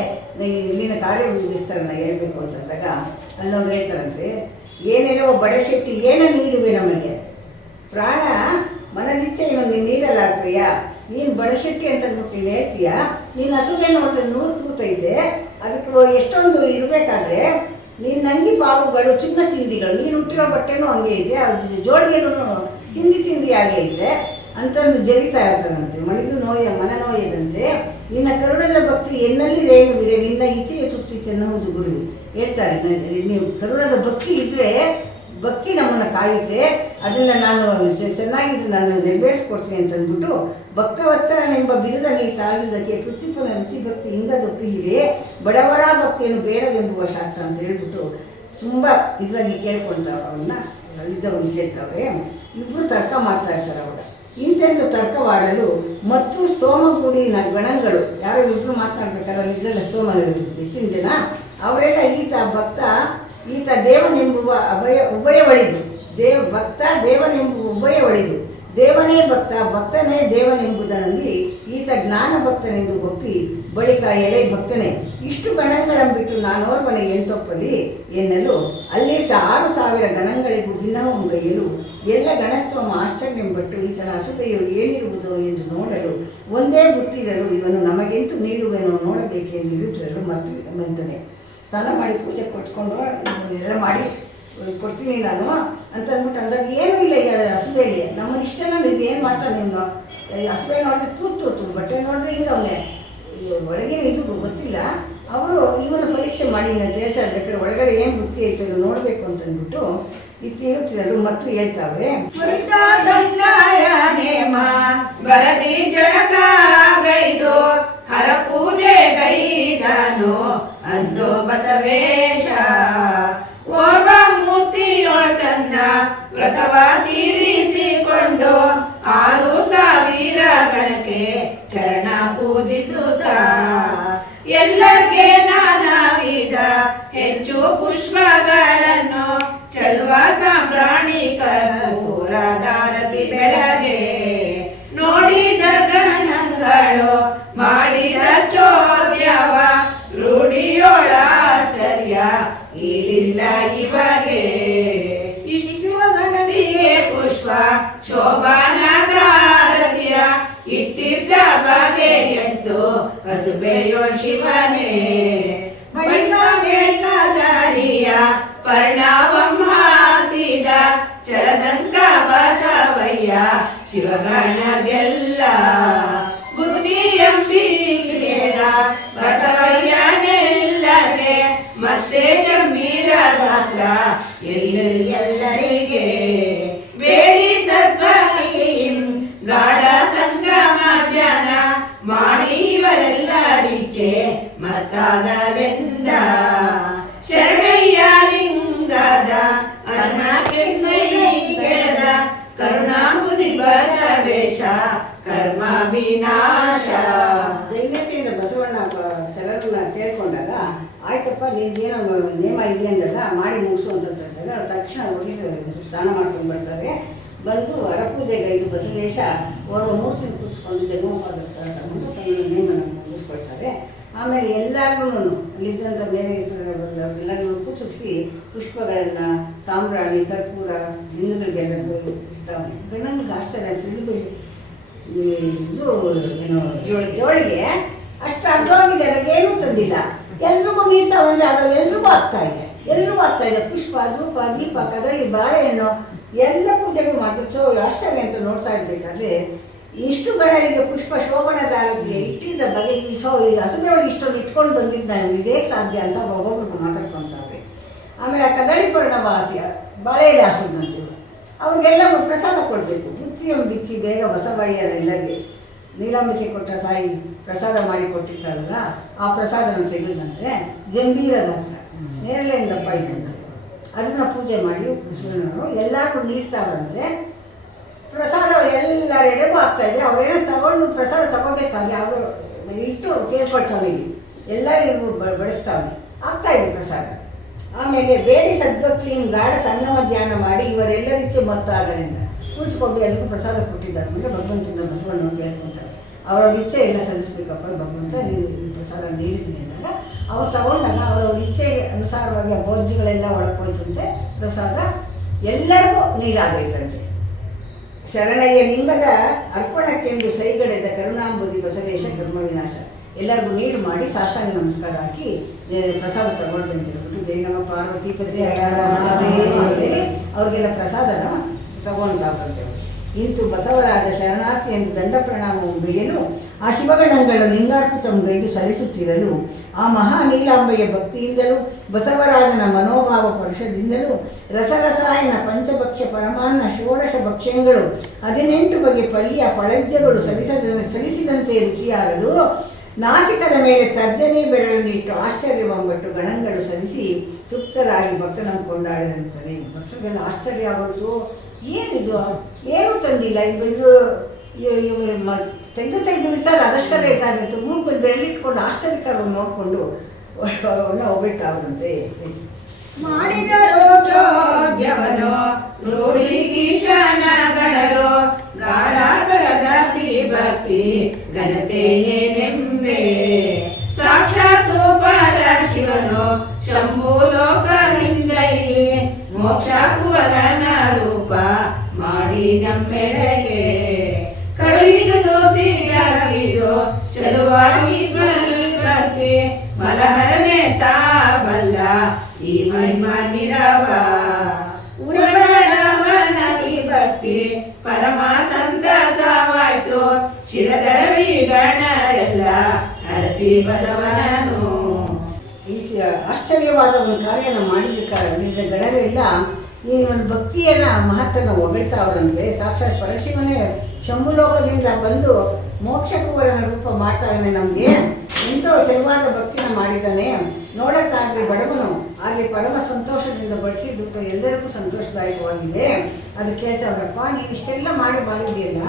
ಇಲ್ಲಿನ ಕಾರ್ಯ ವಿಸ್ತರಣೆ ಹೇಳ್ಬೇಕು ಅಂತಂದಾಗ ಅಲ್ಲವ್ರು ಹೇಳ್ತಾರಂತೆ, ಏನೇನೋ ಬಡಶೆಟ್ಟಿ ಏನ ನೀಡುವೆ ನಮಗೆ ಪ್ರಾಣ ಮನದಿಚ್ಛೆಯನ್ನು ನೀನು ನೀಡಲಾಗ್ತೀಯ. ನೀನು ಬಡಶೆಟ್ಟಿ ಅಂತ ಅಂದ್ಬಿಟ್ಟು ನೀನು ಹೇಳ್ತೀಯ. ನೀನು ಹಸುವೆ ನೋಡಿದ್ರೆ 100 ತೂತೈತೆ, ಅದಕ್ಕೆ ಎಷ್ಟೊಂದು ಇರಬೇಕಾದ್ರೆ ನೀನು ನಂಗಿ ಬಾವುಗಳು ಚಿನ್ನ ಚಿಂದಿಗಳು, ನೀನು ಹುಟ್ಟಿರೋ ಬಟ್ಟೆನೂ ಹಂಗೆ ಐತೆ, ಅದು ಜೋಳಿಗೆನೂ ಚಿಂದಿ ಆಗೇ ಐತೆ ಅಂತಂದು ಜರಿತಾ ಇರ್ತಾನಂತೆ. ಮಣಿದು ಮನ ನೋಯದಂತೆ ನಿನ್ನ ಕರುಣದ ಭಕ್ತಿ ಎನ್ನಲ್ಲಿ ರೇಣುವಿದೆ, ನಿನ್ನ ಇಚ್ಛೆಯ ತೃಪ್ತಿ ಚೆನ್ನುವುದು ಗುರು ಹೇಳ್ತಾರೆ. ನೀವು ಕರುಣದ ಭಕ್ತಿ ಇದ್ದರೆ ಭಕ್ತಿ ನಮ್ಮನ್ನು ಕಾಯುತ್ತೆ, ಅದನ್ನು ನಾನು ಚೆನ್ನಾಗಿದ್ದು ನಾನು ನೆರವೇರಿಸ್ಕೊಡ್ತೀನಿ ಅಂತಂದ್ಬಿಟ್ಟು ಭಕ್ತವತ್ಸರನೆಂಬ ಬಿರುದ ನೀವು ತಾಳಿದ್ದಕ್ಕೆ ಕೃತಿಪನ ರುಚಿ ಭಕ್ತಿ ಹಿಂಗದೊಪ್ಪಿ ಹಿಡಿಯೇ ಬಡವರ ಭಕ್ತಿಯನ್ನು ಬೇಡವೆಂಬುವ ಶಾಸ್ತ್ರ ಅಂತ ಹೇಳ್ಬಿಟ್ಟು ತುಂಬ ಇದರಲ್ಲಿ ಕೇಳ್ಕೊಳ್ತಾವೆ. ಅವನ್ನ ಇದ್ದವನ್ನ ಕೇಳ್ತಾವೆ. ಇಬ್ಬರು ತರ್ಕ ಮಾಡ್ತಾ ಇರ್ತಾರೆ. ಅವಾಗ ಇಂತೆಂದು ತರ್ಕವಾಡಲು ಮತ್ತು ಸ್ತೋಮಗೂಡಿನ ಗಣಗಳು ಯಾರೋ ಇಬ್ಬರು ಮಾತನಾಡ್ಬೇಕಾದ್ರೆ ಇದರಲ್ಲಿ ಸ್ತೋಮ ಹೆಚ್ಚಿನ ಜನ ಅವರೆಲ್ಲ ಈತ ದೇವನೆಂಬುವ ಉಭಯವಳಿದು ಭಕ್ತ ದೇವನೆಂಬುವ ಉಭಯವಳಿದು ದೇವನೇ ಭಕ್ತ ಭಕ್ತನೇ ದೇವನೆಂಬುದರಲ್ಲಿ ಈತ ಜ್ಞಾನ ಭಕ್ತನೆಂದು ಒಪ್ಪಿ ಬಳಿಕ ಎಲೆ ಭಕ್ತನೇ ಇಷ್ಟು ಗಣಗಳಂಬಿಟ್ಟು ನಾನೋರ್ವನೆ ಎಂತೊಪ್ಪಲಿ ಎನ್ನಲು ಅಲ್ಲಿದ್ದ 6,000 ಗಣಗಳಿಗೂ ಭಿನ್ನವೊಂಗೈಯಲು ಎಲ್ಲ ಗಣಸ್ತೋಮ ಆಶ್ಚರ್ಯಂಬಟ್ಟು ಈತನ ಅಸುಬೆಯು ಏನಿರುವುದು ಎಂದು ನೋಡಲು ಒಂದೇ ಗೊತ್ತಿರಲು ಇವನು ನಮಗೆಂತೂ ನೀಡುವೆನೋ ನೋಡಬೇಕೆಂದು ಇರುತ್ತಿರಲು ಮತ್ತು ಮಂತನೆ ಸ್ನಾನ ಮಾಡಿ ಪೂಜೆ ಕೊಟ್ಕೊಂಡು ಎಲ್ಲ ಮಾಡಿ ಕೊಡ್ತೀನಿ ನಾನು ಅಂತ ಅಂದ್ಬಿಟ್ಟು ಅಂದಾಗ ಏನೂ ಇಲ್ಲ ಹಸುವೆಯಲ್ಲಿ ನಮ್ಮನ್ನು ಇಷ್ಟನ ಇದು ಏನು ಮಾಡ್ತಾನೆ ಇವನು ಹಸುವೆ ನೋಡಿದ್ರೆ ತೂತು ಬಟ್ಟೆ ನೋಡಿದ್ರೆ ಹಿಂಗೆ ಅವನೇ ಒಳಗೆ ಇದು ಗೊತ್ತಿಲ್ಲ. ಅವರು ಇವನ ಪರೀಕ್ಷೆ ಮಾಡಿ ಅಂತ ಹೇಳ್ತಾ ಇರ್ಬೇಕಾದ್ರೆ ಒಳಗಡೆ ಏನು ಬುದ್ಧಿ ಐತೆ ನೋಡಬೇಕು ಅಂತಂದ್ಬಿಟ್ಟು ಇತ್ತಿರುತ್ತಿರಲು ಮತ್ತು ಹೇಳ್ತಾವೆ ಬರದಿ ಜಳಕಾಗೈದು ಹರ ಪೂಜೆ ಗೈದನು ಅಂದು ಬಸವೇಶ ಓರ್ವ ಮೂರ್ತಿಯೊಳತನ್ನ ವ್ರತವ ತೀರಿಸಿಕೊಂಡು 6,000 ಗಣಕ್ಕೆ ಚರಣ ಪೂಜಿಸುತ್ತ ಸಾಂಬ್ರಾಣಿ ಕರ್ಪೂರ ದಾರತಿ ಬೆಳಗ್ಗೆ ನೋಡಿದ ಗಣಗಳು ಮಾಡಿದ ಚೋದ್ಯವ ರೂಢಿಯೊಳಾಚರ್ಯ ಇದಿಲ್ಲ ಇವಾಗ ಶಿವಗಣರಿಗೆ ಪುಷ್ಪ ಶೋಭಾನದಾರತಿಯ ಇಟ್ಟಿದ್ದ ಬಗೆಯಂತು ಕಸುಬೆಯೋಳ್ ಶಿವನೇ ಬಳಿಕ ಬೇಕಾದಳಿಯ ಪರ್ಣವಮ್ಮಾಸಿದ ಚರದಂಕ ಬಸವಯ್ಯ ಶಿವಗಣಗೆಲ್ಲ ಬುದ್ಧಿಯಂಬಿಗೆದ ಬಸವಯ್ಯನೆಲ್ಲಗೆ ಮತ್ತೆ ಗಂಭೀರ ಗಾತ್ರ ಎಲ್ಲರಿಗೆ ಬೇಡಿ ಸದ್ಭಕ್ತಿಂ ಗಾಢ ಸಂಗಮ ಧ್ಯಾನ ಮಾಡಿ ಇವರೆಲ್ಲರಿಚ್ಛೆ ಮತ್ತಾಗಲೆಂದ ಶರಣಯ್ಯ ಲಿಂಗದ ಅನ್ನ ಕೆಳದ ಕರುಣಾಂಬುದಿ ಬಸವೇಶ ಕರ್ಮ ವಿನಾಶ. ಧೈರ್ಯತೆಯಿಂದ ಬಸವಣ್ಣ ಶರಣರನ್ನ ಕೇಳ್ಕೊಂಡಾಗ ಆಯ್ತಪ್ಪ ನಿನ್ಗೇನೋ ನೇಮ ಇದೆ ಅಂದಲ್ಲ ಮಾಡಿ ಮುಗಿಸು ಅಂತ ಹೇಳಿದಾಗ ತಕ್ಷಣ ಹೋಗಿ ಸ್ನಾನ ಮಾಡ್ಕೊಂಡು ಬರ್ತಾರೆ. ಬಂದು ಹರಪೂಜೆಗೈದು ಬಸವೇಶ ಓರ್ವ ಮೂರ್ತಿ ಕೂರಿಸ್ಕೊಂಡು ಜನ್ಮೋಪಾದ ತಗೊಂಡು ತನ್ನ ನೇಮನ ಮುಗಿಸ್ಕೊಳ್ತಾರೆ. ಆಮೇಲೆ ಎಲ್ಲರಿಗೂ ಅಲ್ಲಿದ್ದಂಥ ಬೇರೆ ಎಲ್ಲರಿಗೂ ಕೂರಿಸಿ ಪುಷ್ಪಗಳನ್ನು ಸಾಂಬ್ರಾಣಿ ಕರ್ಪೂರ ಹೆಣ್ಣುಗಳಿಗೆಲ್ಲ ಇರ್ತಾವೆ. ಗಂಡನಿಗೆ ಆಶ್ಚರ್ಯ ಇದು ಏನು ಜೋಳಿಗೆ ಅಷ್ಟು ಅರ್ಧವಾಗಿದೆ, ಅದಕ್ಕೇನೂ ತಂದಿಲ್ಲ. ಎಲ್ರಿಗೂ ನೀಡ್ತಾವೆ ಅಂದರೆ ಅದು ಎಲ್ರಿಗೂ ಆಗ್ತಾ ಇದೆ. ಪುಷ್ಪ ಧೂಪ ದೀಪ ಕದಳಿ ಬಾಳೆಹಣ್ಣು ಎಲ್ಲ ಪೂಜೆಗಳು ಮಾಡ್ತಾರೆ. ಆಶ್ಚರ್ಯ ಅಂತ ನೋಡ್ತಾ ಇರ್ಬೇಕಾದ್ರೆ ಇಷ್ಟು ಗಣರಿಗೆ ಪುಷ್ಪ ಶೋಭನ ದಾರತಿಗೆ ಇಟ್ಟಿದ್ದ ಬಗೆ ಈ ಹಸುವೆ ಒಳಗೆ ಇಷ್ಟೊಂದು ಇಟ್ಕೊಂಡು ಬಂದಿದ್ದು ನಾವು ಇದೇ ಸಾಧ್ಯ ಅಂತ ಒಬ್ಬೊಬ್ರು ಮಾತಾಡ್ಕೊತಾರೆ. ಆಮೇಲೆ ಆ ಕದಳಿ ಪರ್ಣವಾಸಿಯ ಬಾಳೆಲೆ ಹಾಸೋದಂತೀವಿ, ಅವ್ರಿಗೆಲ್ಲ ಪ್ರಸಾದ ಕೊಡಬೇಕು. ಬುತ್ತಿಯನ್ನು ಬಿಚ್ಚಿ ಬೇಗ ಬಸವಯ್ಯನೆಲ್ಲರಿಗೆ ನೀಲಾಂಬಿಕೆ ಕೊಟ್ಟ ಸಾಯಿ ಪ್ರಸಾದ ಮಾಡಿ ಕೊಟ್ಟಿರ್ತಾರಲ್ಲ, ಆ ಪ್ರಸಾದನ ತೆಗೆದಂತೆ ಜಂಬೀರ ಗಾತ್ರ ನೇರಳೆಯಿಂದ ದಪ್ಪ ಇದ್ದಂತೆ ಅದನ್ನು ಪೂಜೆ ಮಾಡಿ ಬಸವಣ್ಣವರು ಎಲ್ಲರಿಗೂ ನೀಡ್ತಾರಂತೆ. ಪ್ರಸಾದ ಎಲ್ಲರೆಡೆಗೂ ಆಗ್ತಾಯಿದೆ. ಅವರೇನೋ ತಗೊಂಡು ಪ್ರಸಾದ ತಗೋಬೇಕಾದ್ರೆ ಅವರು ಇಟ್ಟು ಕೇಳ್ಕೊಳ್ತಾವೆ, ಎಲ್ಲರಿಗೂ ಬಡಿಸ್ತಾವೆ, ಆಗ್ತಾಯಿದೆ ಪ್ರಸಾದ. ಆಮೇಲೆ ಬೇಡಿ ಸದ್ಭಕ್ತಿಯಿಂದ ಗಾಢ ಸಂಗಮ ಧ್ಯಾನ ಮಾಡಿ ಇವರೆಲ್ಲರಿಗೂ ಮತ್ತಾಗರಿಂದ ಕುಳಿತುಕೊಂಡು ಎಲ್ಲರಿಗೂ ಪ್ರಸಾದ ಕೊಟ್ಟಿದ್ದಾರೆ. ಅಂದರೆ ಭಗವಂತನ ಬಸವಣ್ಣವ್ರು ಕೇಳ್ಕೊತಾರೆ, ಅವರವ್ರ ಇಚ್ಛೆ ಎಲ್ಲ ಸಲ್ಲಿಸ್ಬೇಕಪ್ಪ ಭಗವಂತ, ನೀವು ಈ ಪ್ರಸಾದ ನೀಡಿದ್ದೀನಿ ಅಂದಾಗ ಅವ್ರು ತಗೊಂಡಾಗ ಅವರವ್ರ ಇಚ್ಛೆಗೆ ಅನುಸಾರವಾಗಿ ಆ ಭೋಜ್ಯಗಳೆಲ್ಲ ಒಳಕೋಯ್ತಂತೆ. ಪ್ರಸಾದ ಎಲ್ಲರಿಗೂ ನೀಡಾಗೈತಂತೆ. ಶರಣಯ್ಯ ಲಿಂಗದ ಅರ್ಪಣಕ್ಕೆಂದು ಸೈಗಡೆದ ಕರುಣಾಂಬುದಿ ಬಸವೇಶ ಕರ್ಮ ವಿನಾಶ. ಎಲ್ಲರಿಗೂ ನೀಡು ಮಾಡಿ ಸಾಷ್ಟಾಂಗ ನಮಸ್ಕಾರ ಹಾಕಿ ಪ್ರಸಾದ ತಗೊಳ್ಳಿ ಅಂತ ಹೇಳ್ಬಿಟ್ಟು ಜೈ ನಮ್ಮ ಪಾರ್ವತಿ ಪತಿ ಹೇಳಿ ಅವ್ರಿಗೆಲ್ಲ ಪ್ರಸಾದನ ತಗೊಳ್ತಾ ಬರ್ತೇವೆ. ಇಂತು ಬಸವರಾಜ ಶರಣಾರ್ಥಿ ಎಂದು ದಂಡ ಪ್ರಣಾಮವು ಬೆಳೆಯಲು ಆ ಶಿವಗಣಗಳ ಲಿಂಗಾರ್ಪಿತಂಗೈದು ಸಲ್ಲಿಸುತ್ತಿರಲು ಆ ಮಹಾನೀಲಾಂಬೆಯ ಭಕ್ತಿಯಿಂದಲೂ ಬಸವರಾಜನ ಮನೋಭಾವ ಪರುಷದಿಂದಲೂ ರಸರಸಾಯನ ಪಂಚಭಕ್ಷ್ಯ ಪರಮಾನ್ನ ಷೋಡಶ ಭಕ್ಷ್ಯಗಳು 18 ಬಗೆ ಪಲ್ಯ ಪಳಜ್ಯಗಳು ಸಲ್ಲಿಸಿದಂತೆ ರುಚಿಯಾಗಲು ನಾಸಿಕದ ಮೇಲೆ ತರ್ಜನಿ ಬೆರಳನ್ನಿಟ್ಟು ಆಶ್ಚರ್ಯವಂಬಟ್ಟು ಗಣಗಳು ಸಲ್ಲಿಸಿ ತೃಪ್ತರಾಗಿ ಭಕ್ತನನ್ನು ಕೊಂಡಾಡಿರುತ್ತಾರೆ. ಭಕ್ತರಿಗೆಲ್ಲ ಆಶ್ಚರ್ಯ ಆಗೋದು, ಏನಿದು ಏನೂ ತಂದಿಲ್ಲ, ಇದು ತೆಗೆದು ಬಿಡ್ತಾರೆ, ಅದಷ್ಟಲ್ಲೇ ಇದ್ದಾಗಿತ್ತು. ಮೂಗು ಬೆರಳಿಟ್ಕೊಂಡು ಆಶ್ಚರ್ಯಕರವನ್ನು ನೋಡಿಕೊಂಡು ಹೋಗ್ಬೇಕಾದಂತೆ. ಮಾಡಿದರು ಚೋದ್ಯವನು ರೂಢಿಗೀಶನ ಗಣರು ಗಾಢಾಕರದ ಭಕ್ತಿ ಘನತೆ ಏನೆಂಬೆ. ಸಾಕ್ಷಾತ್ ಪರ ಶಿವನು ಶಂಭು ಲೋಕದಿಂದೈ ಮೋಕ್ಷ ಕುವರನ ರೂಪ ಮಾಡಿ ನಮ್ಮೆಡೆಗೆ ಕಳುಹಿದು ದೋಸಿಗಾಗಿದು ಚಲುವಾಗಿ ಭಕ್ತಿ ಮಲಹರನೆ ತಾಬಲ್ಲ ಈ ಮಹಿಮಾನಿರವ ಉರಡ ಮನದಿ ಭಕ್ತಿ ಪರಮ ಸಂತಸವಾಯ್ತು ಶಿರದರವಿ ಗಣರೆಲ್ಲ ಅರಸಿ ಬಸವನನು. ಈ ಆಶ್ಚರ್ಯವಾದ ಒಂದು ಕಾರ್ಯನ ಮಾಡಿದ ಗಣರೆಲ್ಲ ಈ ಒಂದು ಭಕ್ತಿಯನ್ನ ಮಹತ್ತನ್ನು ಹೊಗಳ್ತಾವ್ರಂತೆ. ಸಾಕ್ಷಾತ್ ಪರಶಿವನೇ ಶಂಭುಲೋಕದಿಂದ ಬಂದು ಮೋಕ್ಷ ಕುವರನ ರೂಪ ಮಾಡ್ತಾನೆ. ನಮಗೆ ಎಂತೋ ಚಲವಾದ ಭಕ್ತಿನ ಮಾಡಿದ್ದಾನೆ, ನೋಡೋಕ್ಕಾಗಲಿ ಬಡವನು ಹಾಗೆ ಪರಮ ಸಂತೋಷದಿಂದ ಬಡಿಸಿದ್ದು ಎಲ್ಲರಿಗೂ ಸಂತೋಷದಾಯಕವಾಗಿದೆ. ಅದು ಕೇಳ್ತಾವ್ರಪ್ಪ, ನೀನು ಇಷ್ಟೆಲ್ಲ ಮಾಡಿ ಮಾಡಿದೆಯಲ್ಲ,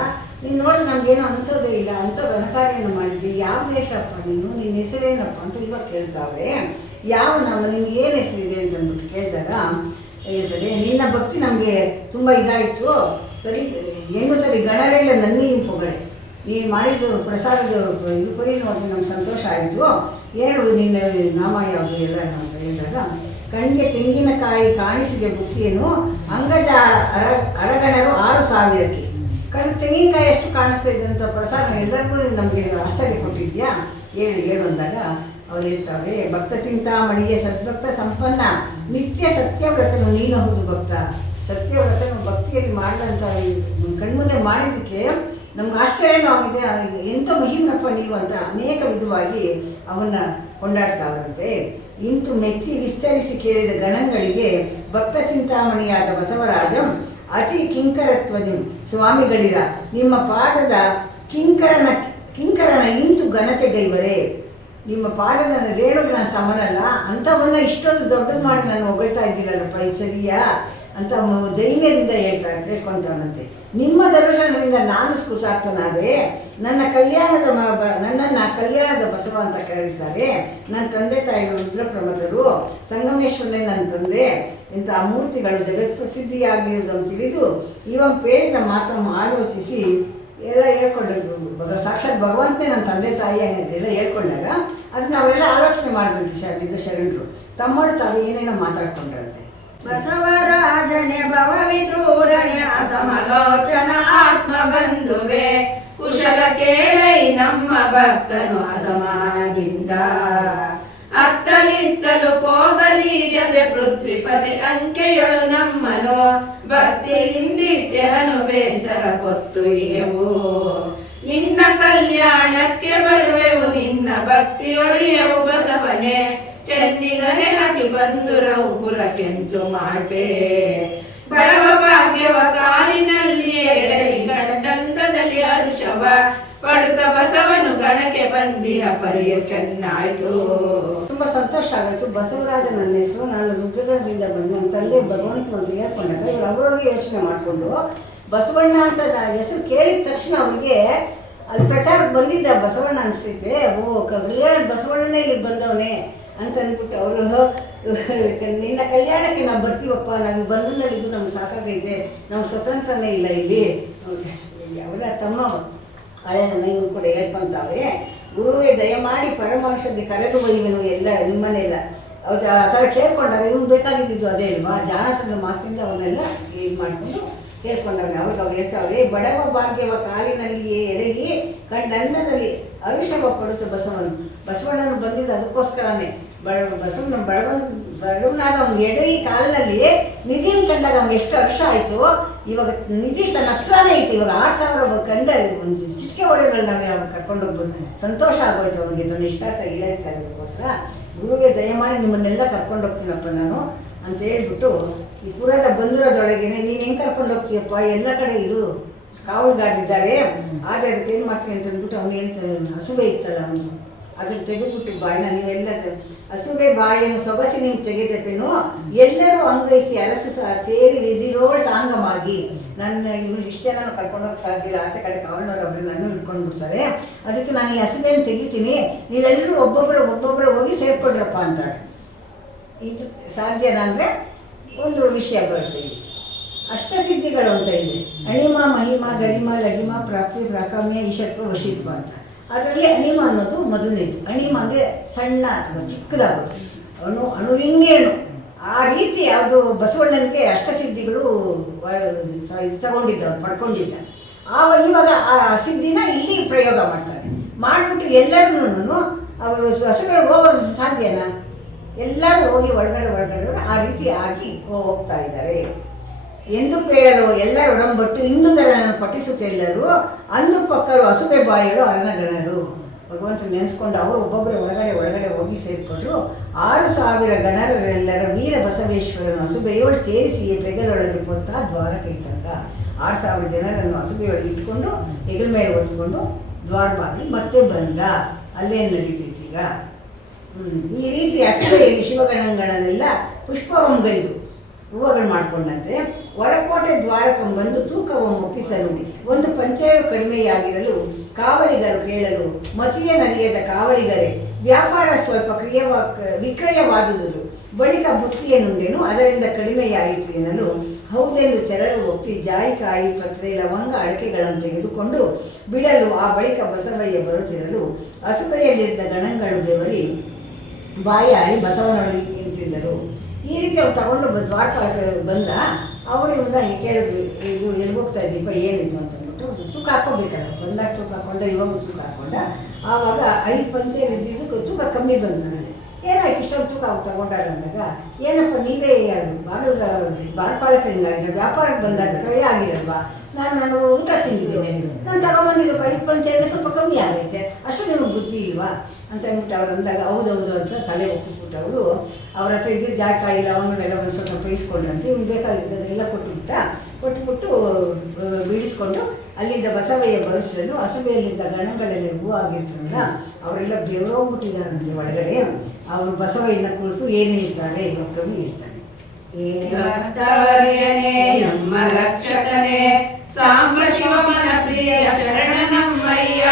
ನೀನು ನೋಡಿ ನಮಗೇನು ಅನಿಸೋದೇ ಇಲ್ಲ ಅಂತ ಘನಕಾರ್ಯನ ಮಾಡಿದ್ದೆ. ಯಾವ ದೇಶಪ್ಪ ನೀನು, ನಿನ್ನ ಹೆಸರೇನಪ್ಪ ಅಂತ ಇವಾಗ ಕೇಳ್ತಾವ್ರೆ. ಯಾವ ನಾವು ನಿನ್ಗೆ ಏನು ಹೆಸರಿದೆ ಅಂತಂದ್ಬಿಟ್ಟು ಕೇಳಿದಾಗ ಇರ್ತದೆ. ನಿನ್ನ ಭಕ್ತಿ ನಮಗೆ ತುಂಬ ಇದಾಯಿತು, ಸರಿ ಹೆಣ್ಣು ಸರಿ ಗಣರೆಲ್ಲ ನನ್ನೇ ಪೊಗಳೆ, ನೀನು ಮಾಡಿದ್ದು ಪ್ರಸಾದದ ಇದು ಕೊರಿ ನೋಡಿ ನಮ್ಗೆ ಸಂತೋಷ ಆಯಿತು, ಹೇಳು ನಿನ್ನ ನಾಮ ಯಾವುದು ಎಲ್ಲ ಅಂತ ಹೇಳಿದಾಗ, ಕಣ್ಣಿಗೆ ತೆಂಗಿನಕಾಯಿ ಕಾಣಿಸಿದೆ ಬುಕ್ಕಿಯನ್ನು ಅಂಗಜ ಅರಗಣರು 6,000ಕ್ಕೆ. ತೆಂಗಿನಕಾಯಿ ಎಷ್ಟು ಕಾಣಿಸ್ತಾ ಇದೆ ಅಂತ ಪ್ರಸಾದ ಎಲ್ಲರಿಗೂ ನಮಗೆ ಆಶ್ಚರ್ಯ ಕೊಟ್ಟಿದ್ಯಾ, ಹೇಳು ಅಂದಾಗ ಅವ್ರು ಹೇಳ್ತಾರೆ, ಭಕ್ತ ಚಿಂತಾಮಣಿಗೆ ಸದ್ಭಕ್ತ ಸಂಪನ್ನ ನಿತ್ಯ ಸತ್ಯವ್ರತನು ನೀನು ಹೌದು ಭಕ್ತ. ಸತ್ಯವ್ರತನು ಭಕ್ತಿಯಲ್ಲಿ ಮಾಡಿದಂಥ ಕಣ್ಮುಂದೆ ಮಾಡಿದ್ದಕ್ಕೆ ನಮ್ಗೆ ಆಶ್ಚರ್ಯನೂ ಆಗಿದೆ, ಎಂಥ ಮಹಿಮನಪ್ಪ ನೀವು ಅಂತ ಅನೇಕ ವಿಧವಾಗಿ ಅವನ್ನ ಕೊಂಡಾಡ್ತಾವಂತೆ. ಇಂತು ಮೆಚ್ಚಿ ವಿಸ್ತರಿಸಿ ಕೇಳಿದ ಗಣಗಳಿಗೆ ಭಕ್ತ ಚಿಂತಾಮಣಿಯಾದ ಬಸವರಾಜಂ ಅತಿ ಕಿಂಕರತ್ವದಿ ಸ್ವಾಮಿಗಳಿರ ನಿಮ್ಮ ಪಾದದ ಕಿಂಕರನ ಇಂತು ಘನತೆಗೈವರೇ. ನಿಮ್ಮ ಪಾದದ ರೇಣುಗೆ ನಾನು ಸಮನಲ್ಲ, ಅಂಥವನ್ನ ಇಷ್ಟೊಂದು ದೊಡ್ಡದು ಮಾಡಿ ನಾನು ಹೊಗಳ್ತಾ ಇದ್ದೀರಲ್ಲಪ್ಪ, ಇದು ಸರಿಯಾ ಅಂತ ಧೈರ್ಯದಿಂದ ಕೇಳ್ಕೊತಾನಂತೆ. ನಿಮ್ಮ ದರ್ಶನದಿಂದ ನಾನು ಸ್ಫುತಾರ್ಥನಾದೆ, ನನ್ನನ್ನು ಕಲ್ಯಾಣದ ಬಸವ ಅಂತ ಕರೀತಾರೆ. ನನ್ನ ತಂದೆ ತಾಯಿಗಳು ರುದ್ರಪ್ರಮದರು, ಸಂಗಮೇಶ್ವರನೇ ನನ್ನ ತಂದೆ, ಇಂಥ ಮೂರ್ತಿಗಳು ಜಗತ್ ಪ್ರಸಿದ್ಧಿಯಾಗಿರುವುದನ್ನು ತಿಳಿದು ಇವಾಗ ಹೇಳಿದ ಮಾತನ್ನು ಆಲೋಚಿಸಿ ಎಲ್ಲ ಹೇಳ್ಕೊಂಡದ್ದು. ಸಾಕ್ಷಾತ್ ಭಗವಂತನೇ ನನ್ನ ತಂದೆ ತಾಯಿ ಎಲ್ಲ ಹೇಳ್ಕೊಂಡಾಗ ಅದನ್ನ ನಾವೆಲ್ಲ ಆಲೋಚನೆ ಮಾಡಿದಂತೆ ಶರಣರು ತಮ್ಮಳು ತಾವು ಏನೇನೋ ಮಾತಾಡ್ಕೊಂಡ್ರಂತೆ. ಬಸವರಾಜನೆ ಭವವಿದೂರನೆ ಅಸಮಲೋಚನ ಆತ್ಮ ಬಂಧುವೆ, ಕುಶಲ ಕೇಳೈ ನಮ್ಮ ಭಕ್ತನು ಅಸಮಾನದಿಂದ, ಅತ್ತಲಿತ್ತಲು ಹೋಗಲೀಯದೆ ಪೃಥ್ವಿಪತಿ ಅಂಕೆಯೊಳು ನಮ್ಮನು, ಭಕ್ತಿಯಿಂದಿಟ್ಟೆಹನು ಬೇಸರ ಪೊತ್ತು ಇಹೆವು, ನಿನ್ನ ಕಲ್ಯಾಣಕ್ಕೆ ಬರುವೆವು ನಿನ್ನ ಭಕ್ತಿ ಒಳಿಯವು ಬಸವನೆ, ಚೆನ್ನಿಗನೆ ಅತಿ ಬಂಧುರವು ಪುರಕ್ಕೆಂತು ಮಾಡ್ಬೇ, ಬಡವ ಭಾಗ್ಯವ ಕಾಲಿನಲ್ಲಿ ಎಡೈ ಗಂಡಂತದಲ್ಲಿ ಹರ್ಷವ ಪಡುತ್ತ ಬಸವನು ಗಣಕ್ಕೆ ಬಂದಿಹ ಪರಿಯ ಚೆನ್ನಾಯ್ತು. ತುಂಬ ಸಂತೋಷ ಆಯಿತು. ಬಸವರಾಜ ನನ್ನ ಹೆಸರು, ನಾನು ರುದ್ರದಿಂದ ಬಂದು ನನ್ನ ತಂದೆ ಭಗವಂತ ಅಂತ ಹೇಳ್ಕೊಂಡಾಗ ಇವರು ಅವರವ್ರಿಗೆ ಯೋಚನೆ ಮಾಡಿಕೊಂಡು ಬಸವಣ್ಣ ಅಂತ ಹೆಸರು ಕೇಳಿದ ತಕ್ಷಣ ಅವರಿಗೆ ಅಲ್ಲಿ ಪ್ರಚಾರಕ್ಕೆ ಬಂದಿದ್ದ ಬಸವಣ್ಣ ಅನಿಸ್ತೈತೆ, ಕಲ್ಯಾಣದ ಬಸವಣ್ಣನೇ ಇಲ್ಲಿ ಬಂದವನೇ ಅಂತ ಅಂದ್ಬಿಟ್ಟು ಅವರು, ನಿನ್ನ ಕಲ್ಯಾಣಕ್ಕೆ ನಾವು ಬರ್ತೀವಪ್ಪ, ನಾವು ಬಂಧನದಲ್ಲಿದ್ದು ನಮ್ಗೆ ಸಾಕಾಗೈತೆ, ನಾವು ಸ್ವತಂತ್ರನೇ ಇಲ್ಲ ಇಲ್ಲಿ. ಅವರ ತಮ್ಮ ಹಳೆ ನನ್ನ ಇವ್ರು ಕೂಡ ಹೇಳ್ಕೊಂತಾವೆ, ಗುರುವೇ ದಯಮಾಡಿ ಪರಮಹಂಸರಿಗೆ ಕರೆದು ಒಯ್ಯುವೆನು ಎಲ್ಲ ನಿಮ್ಮನೆಲ್ಲ. ಅವ್ರು ಆ ಥರ ಕೇಳ್ಕೊಂಡಾಗ ಇವ್ನು ಬೇಕಾಗಿದ್ದು ಅದೇ ಅಲ್ವಾ, ಜಾಣತನದ ಮಾತಿಂದ ಅವನ್ನೆಲ್ಲ ಇದು ಮಾಡಿಕೊಂಡು ಕೇಳ್ಕೊಂಡವ್ರೆ. ಅವ್ರು ಹೇಳ್ತಾವ್ರೆ, ಬಡವ ಭಾಗ್ಯವ ಕಾಲಿನಲ್ಲಿಯೇ ಎಡಗಿ ಕಂಡನ್ನದಲ್ಲಿ ಅರುಷವ ಪಡುತ್ತ ಬಸವಣ್ಣನು ಬಂದಿದ್ದು ಅದಕ್ಕೋಸ್ಕರನೇ. ಬಡವನಾದ ಅವ್ನು ಎಡಗಿ ಕಾಲಿನಲ್ಲಿ ನಿಧಿನ ಕಂಡಾಗ ಅವ್ನಿಗೆ ಎಷ್ಟು ವರ್ಷ ಆಯಿತು. ಇವಾಗ ನಿಧಿ ತನ್ನ ಹತ್ರನೇ ಐತಿ. ಇವಾಗ 6,000 ಕಂಡ ಒಂದು ಚಿಟಿಕೆ ಹೊಡೆದ್ರಲ್ಲಿ ನಾವು ಯಾವ ಕರ್ಕೊಂಡೋಗ್ಬೋದು, ಸಂತೋಷ ಆಗೋಯ್ತು ಅವನಿಗೆ. ತನ್ನ ಇಷ್ಟಾರ್ಥ ಈಡೇರಿಸ್ತಾ ಇರೋದಕ್ಕೋಸ್ಕರ ಗುರುವಿಗೆ ದಯಮಾಡಿ ನಿಮ್ಮನ್ನೆಲ್ಲ ಕರ್ಕೊಂಡೋಗ್ತೀನಪ್ಪ ನಾನು ಅಂತ ಹೇಳ್ಬಿಟ್ಟು, ಈ ಪುರದ ಬಂದಿರೋದೊಳಗೇನೆ ನೀನು ಹೆಂಗೆ ಕರ್ಕೊಂಡೋಗ್ತೀಯಪ್ಪ, ಎಲ್ಲ ಕಡೆ ಇರು ಕಾವಲುಗಾರಿದ್ದಾರೆ, ಆದರೆ ಅದಕ್ಕೆ ಏನು ಮಾಡ್ತೀನಿ ಅಂತ ಅಂದ್ಬಿಟ್ಟು ಅವ್ನು ಹಸುವೆ ಇತ್ತಲ್ಲ ಅವನು ಅದನ್ನು ತೆಗೆದುಬಿಟ್ಟು ಬಾಯಿನ ನೀವೆಲ್ಲ ಹಸುವೆ ಬಾಯನ್ನು ಸೊಗಸಿ ನೀವು ತೆಗೆದಪ್ಪೇನು ಎಲ್ಲರೂ ಅಂಗೈಸಿ ಅರಸು ಸೇರಿ ವಿಧಿರೋಳ್ ಸಾಂಗಮಾಗಿ. ನನ್ನ ಇವರು ಇಷ್ಟೇ ನಾನು ಕರ್ಕೊಂಡೋಗಿ ಸಾಧ್ಯ ಇಲ್ಲ, ಆಚೆ ಕಡೆ ಕಾವಲನವ್ರು ಒಬ್ಬರು ನನ್ನ ಹಿಡ್ಕೊಂಡು ಬಿಡ್ತಾರೆ, ಅದಕ್ಕೆ ನಾನು ಈ ಹಸುವೆಯನ್ನು ತೆಗಿತೀನಿ, ನೀವೆಲ್ಲರೂ ಒಬ್ಬೊಬ್ಬರು ಹೋಗಿ ಸೇರ್ಕೊಡ್ರಪ್ಪ ಅಂತಾರೆ. ಇದು ಸಾಧ್ಯನಾ ಅಂದರೆ ಒಂದು ವಿಷಯ ಬರುತ್ತೆ. ಅಷ್ಟಸಿದ್ಧಿಗಳು ಅಂತ ಇದೆ, ಅಣಿಮ ಮಹಿಮ ಗರಿಮ ಲಗಿಮ ಪ್ರಾಪ್ತಿ ಪ್ರಾಕಾಮ್ಯ ಈಶತ್ವ ವಶಿತ್ವ ಅಂತ. ಅದರಲ್ಲಿ ಅಣಿಮ ಅನ್ನೋದು ಮೊದಲನೇದು. ಅಣಿಮ ಅಂದರೆ ಸಣ್ಣ ಚಿಕ್ಕದಾಗೋದು, ಅಣುವಿಂಗೇಣು ಆ ರೀತಿ ಯಾವುದು ಬಸವಣ್ಣನಿಗೆ ಅಷ್ಟಸಿದ್ಧಿಗಳು ತಗೊಂಡಿದ್ದ ಪಡ್ಕೊಂಡಿದ್ದ. ಇವಾಗ ಆ ಸಿದ್ಧಿನ ಇಲ್ಲಿ ಪ್ರಯೋಗ ಮಾಡ್ತಾರೆ. ಮಾಡಿಬಿಟ್ಟು ಎಲ್ಲರೂ ಹಸುಗಳು ಹೋಗೋದು ಸಾಧ್ಯನಾ, ಎಲ್ಲರೂ ಹೋಗಿ ಒಳಗಡೆ ಆ ರೀತಿ ಆಗಿ ಹೋಗ್ತಾ ಇದ್ದಾರೆ. ಎಂದು ಕೇಳಲು ಎಲ್ಲರೂ ಒಡಂಬಟ್ಟು ಇಂದುದರನ್ನು ಪಠಿಸುತ್ತೆಲ್ಲರೂ ಅಂದು ಪಕ್ಕರು ಹಸುವೆ ಬಾಯಿಗಳು ಅರಣಗಣರು. ಭಗವಂತ ನೆನೆಸ್ಕೊಂಡು ಅವರು ಒಬ್ಬೊಬ್ಬರು ಒಳಗಡೆ ಹೋಗಿ ಸೇರಿಕೊಂಡ್ರು. 6,000 ಗಣರೆಲ್ಲರ ವೀರ ಬಸವೇಶ್ವರನ ಹಸುಬೆಯೋಳು ಸೇರಿಸಿ ಬೆಗಲೊಳಗೆ ಪೊತ್ತ ದ್ವಾರಕ್ಕೆ ಇತ್ತಂತ. 6,000 ಜನರನ್ನು ಹಸುಬೆಯೊಳಗೆ ಇಟ್ಕೊಂಡು ಹೆಗಲ ಮೇಲೆ ಹೊತ್ಕೊಂಡು ದ್ವಾರ ಬಾಗಿ ಮತ್ತೆ ಬಂದ. ಅಲ್ಲೇನು ನಡೀತೈತಿ ಈಗ? ಈ ರೀತಿ ಹಸುವೆಯಲ್ಲಿ ಶಿವಗಣಗಣನೆಲ್ಲ ಪುಷ್ಪವಂಗೈದು ಹೂವುಗಳು ಮಾಡಿಕೊಂಡಂತೆ ಹೊರಕೋಟೆ ದ್ವಾರಕ್ಕೆ ಬಂದು ತೂಕವನ್ನು ಒಪ್ಪಿಸಲು ಒಂದು ಪಂಚೇರು ಕಡಿಮೆಯಾಗಿರಲು ಕಾವಲಿಗರು ಕೇಳಲು ಮತಿಯ ನಲಿಯದ ಕಾವಲಿಗರೇ ವ್ಯಾಪಾರ ಸ್ವಲ್ಪ ವಿಕ್ರಯವಾದುದು ಬಳಿಕ ಬುತ್ತಿಯನ್ನುಂಡೆನು, ಅದರಿಂದ ಕಡಿಮೆಯಾಯಿತು ಎನ್ನಲು ಹೌದೆಂದು ಚರರು ಒಪ್ಪಿ ಜಾಯಿಕಾಯಿ ಪತ್ರೆ ಲವಂಗ ಅಡಕೆಗಳನ್ನು ತೆಗೆದುಕೊಂಡು ಬಿಡಲು ಆ ಬಳಿಕ ಬಸವಯ್ಯ ಬರುತ್ತಿರಲು ಅಸುಬೆಯಲ್ಲಿದ್ದ ಗಣಗಳು ಬೆವರಿ ಬಾಯಾರಿ ಬಸವನೊಳಗೆ ನಿಂತಿದ್ದರು. ಈ ರೀತಿ ಅವ್ರು ತಗೊಂಡು ದ್ವಾರಪಾಲಕ ಬಂದ. ಅವರು ಇವನ್ನ ಕೇಳಿದ್ರು, ಇದು ಎಲ್ಲಿ ಹೋಗ್ತಾ ಇದ್ದೀಪ, ಏನಿದು ಅಂತಂದ್ಬಿಟ್ಟು ತೂಕ ಹಾಕೋಬೇಕಲ್ಲ, ಬಂದಾಗ ತೂಕ ಹಾಕೊಂಡ, ಇವಾಗ ತೂಕ ಹಾಕೊಂಡ. ಆವಾಗ 5 ಪಂಚೆ ಇದ್ದಿದ್ದು ತೂಕ ಕಮ್ಮಿ ಬಂತು ನನಗೆ. ಏನಾಯ್ತು ಇಷ್ಟೊಂದು ತೂಕ ಅವ್ರು ತಗೊಂಡಾರ ಅಂದಾಗ, ಏನಪ್ಪ ನೀವೇ ದ್ವಾರಪಾಲಕರಿಂದ ವ್ಯಾಪಾರಕ್ಕೆ ಬಂದಾಗ ಕ್ರಯ ಆಗಿರಲ್ವಾ, ನಾನು ಊಟ ತಿಂದಿದ್ದೇನೆ, ನಾನು ತಗೊಂಬಂದಿರೋ 5 ಪಂಚೆಗೆ ಸ್ವಲ್ಪ ಕಮ್ಮಿ ಆಗೈತೆ, ಅಷ್ಟು ನಿಮಗೆ ಬುದ್ಧಿ ಇಲ್ವಾ ಅಂತ ಅಂದ್ಬಿಟ್ಟು ಅವ್ರು ಅಂದಾಗ ಹೌದೌದು ಅಂತ ತಲೆ ಒಪ್ಪಿಸ್ಬಿಟ್ಟು ಅವರು ಅವ್ರ ಹತ್ರ ಇದ್ದು ಜಾಕಾಯಿ ಲವಂಗವೆಲ್ಲ ಒಂದು ಸ್ವಲ್ಪ ಬೇಯಿಸ್ಕೊಂಡ್ರಂತೆ. ಇವ್ನು ಬೇಕಾಗಿದ್ದದೆಲ್ಲ ಕೊಟ್ಟುಬಿಟ್ಟು ಬಿಡಿಸ್ಕೊಂಡು ಅಲ್ಲಿಂದ ಬಸವಯ್ಯ ಬರೆಸಿದ್ರು. ಹಸುಬೆಯಲ್ಲಿದ್ದ ಗಣಗಳೆಲ್ಲ ಹೂವು ಆಗಿರ್ತಾರಲ್ಲ, ಅವರೆಲ್ಲ ಬೆವರೋಗ್ಬಿಟ್ಟಿದ್ದಾರಂತೆ ಒಳಗಡೆ. ಅವರು ಬಸವಯ್ಯನ ಕುರಿತು ಏನು ಹೇಳ್ತಾರೆ ಇವಾಗ ಕವಿ ಹೇಳ್ತಾರೆ. ಭಕ್ತವರ್ಯನೇ ನಮ್ಮ ರಕ್ಷಕನೇ ಸಾಂಬ ಶಿವಮನ ಪ್ರಿಯ ಶರಣ ನಮ್ಮಯ್ಯ,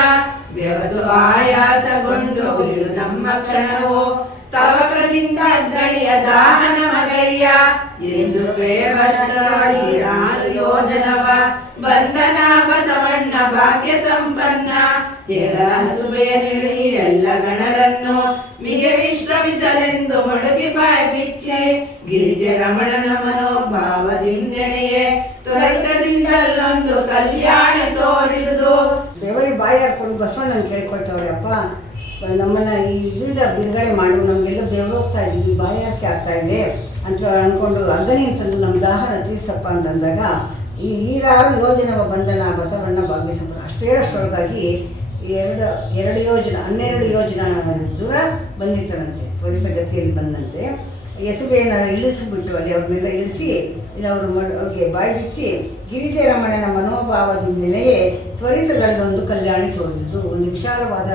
ಬೆವತು ಆಯಾಸಗೊಂಡು ಉಳಿದು ನಮ್ಮ ಕ್ಷಣವು ತವಕದಿಂದ ಗಳಿಯ ದಾಹನ ಮಗಯ್ಯ ಎಂದು ಬೇಬಡಿ ರಾರು ಯೋಜನವ ಬಂಧನ ಬಸವಣ್ಣ ಭಾಗ್ಯ ಸಂಪನ್ನ ಹಸುಬೇನಿಳಿ ಎಲ್ಲ ಗಣರನ್ನು ಮಿಗೆ ವಿಶ್ರಮಿಸಲೆಂದು ಮಡುಗಿ ಬಾಯಿ ಬಿಚ್ಚಿ ಗಿರಿಜೆ ರಮಣನ ಮನೋಭಾವದಿಂದನೆಯೇ ತ್ವರಿತದಿಂದಲ್ಲೊಂದು ಕಲ್ಯಾಣ ತೋರಿದುದು. ದೇವರಿ ಬಾಯಿ ಹಾಕೊಂಡು ಬಸವಣ್ಣನ ಕೇಳ್ಕೊಳ್ತವ್ರೆ, ಅಪ್ಪ ನಮ್ಮನ್ನು ಇದರಿಂದ ಬಿಡುಗಡೆ ಮಾಡು, ನಮಗೆಲ್ಲ ಬೆವರೋಗ್ತಾ ಇದ್ದೀವಿ, ಬಾಯಿ ಹಾಕಿ ಆಗ್ತಾ ಇದೆ ಅಂತ ಅಂದ್ಕೊಂಡು ಅಗ್ನಿ ಅಂತಂದು ನಮ್ಮ ದಾಹನ ತೀರ್ಸಪ್ಪ ಅಂತಂದಾಗ ಈ ನೀರಾರು ಯೋಜನವ ಬಂಧನ ಬಸವಣ್ಣ ಭಾಗ್ಯ ಸಂಪನ್ನ ಅಷ್ಟೊಳಗಾಗಿ 2 ಯೋಜನ 12 ಯೋಜನ ದೂರ ಬಂದಿತ್ತಂತೆ. ತ್ವರಿತ ಗತಿಯಲ್ಲಿ ಬಂದಂತೆ ಎಸುಬೆಯನ್ನು ಇಳಿಸಿಬಿಟ್ಟು ಅಲ್ಲಿ ಅವ್ರನ್ನೆಲ್ಲ ಇಳಿಸಿ ಅವ್ರಿಗೆ ಬಾಯಿ ಬಿಚ್ಚಿ ಗಿರಿಜೆ ರಮಣನ ಮನೋಭಾವದಿಂದನೆಯೇ ತ್ವರಿತದಲ್ಲೊಂದು ಕಲ್ಯಾಣ ತೋರಿಸಿದ್ದು. ಒಂದು ವಿಶಾಲವಾದ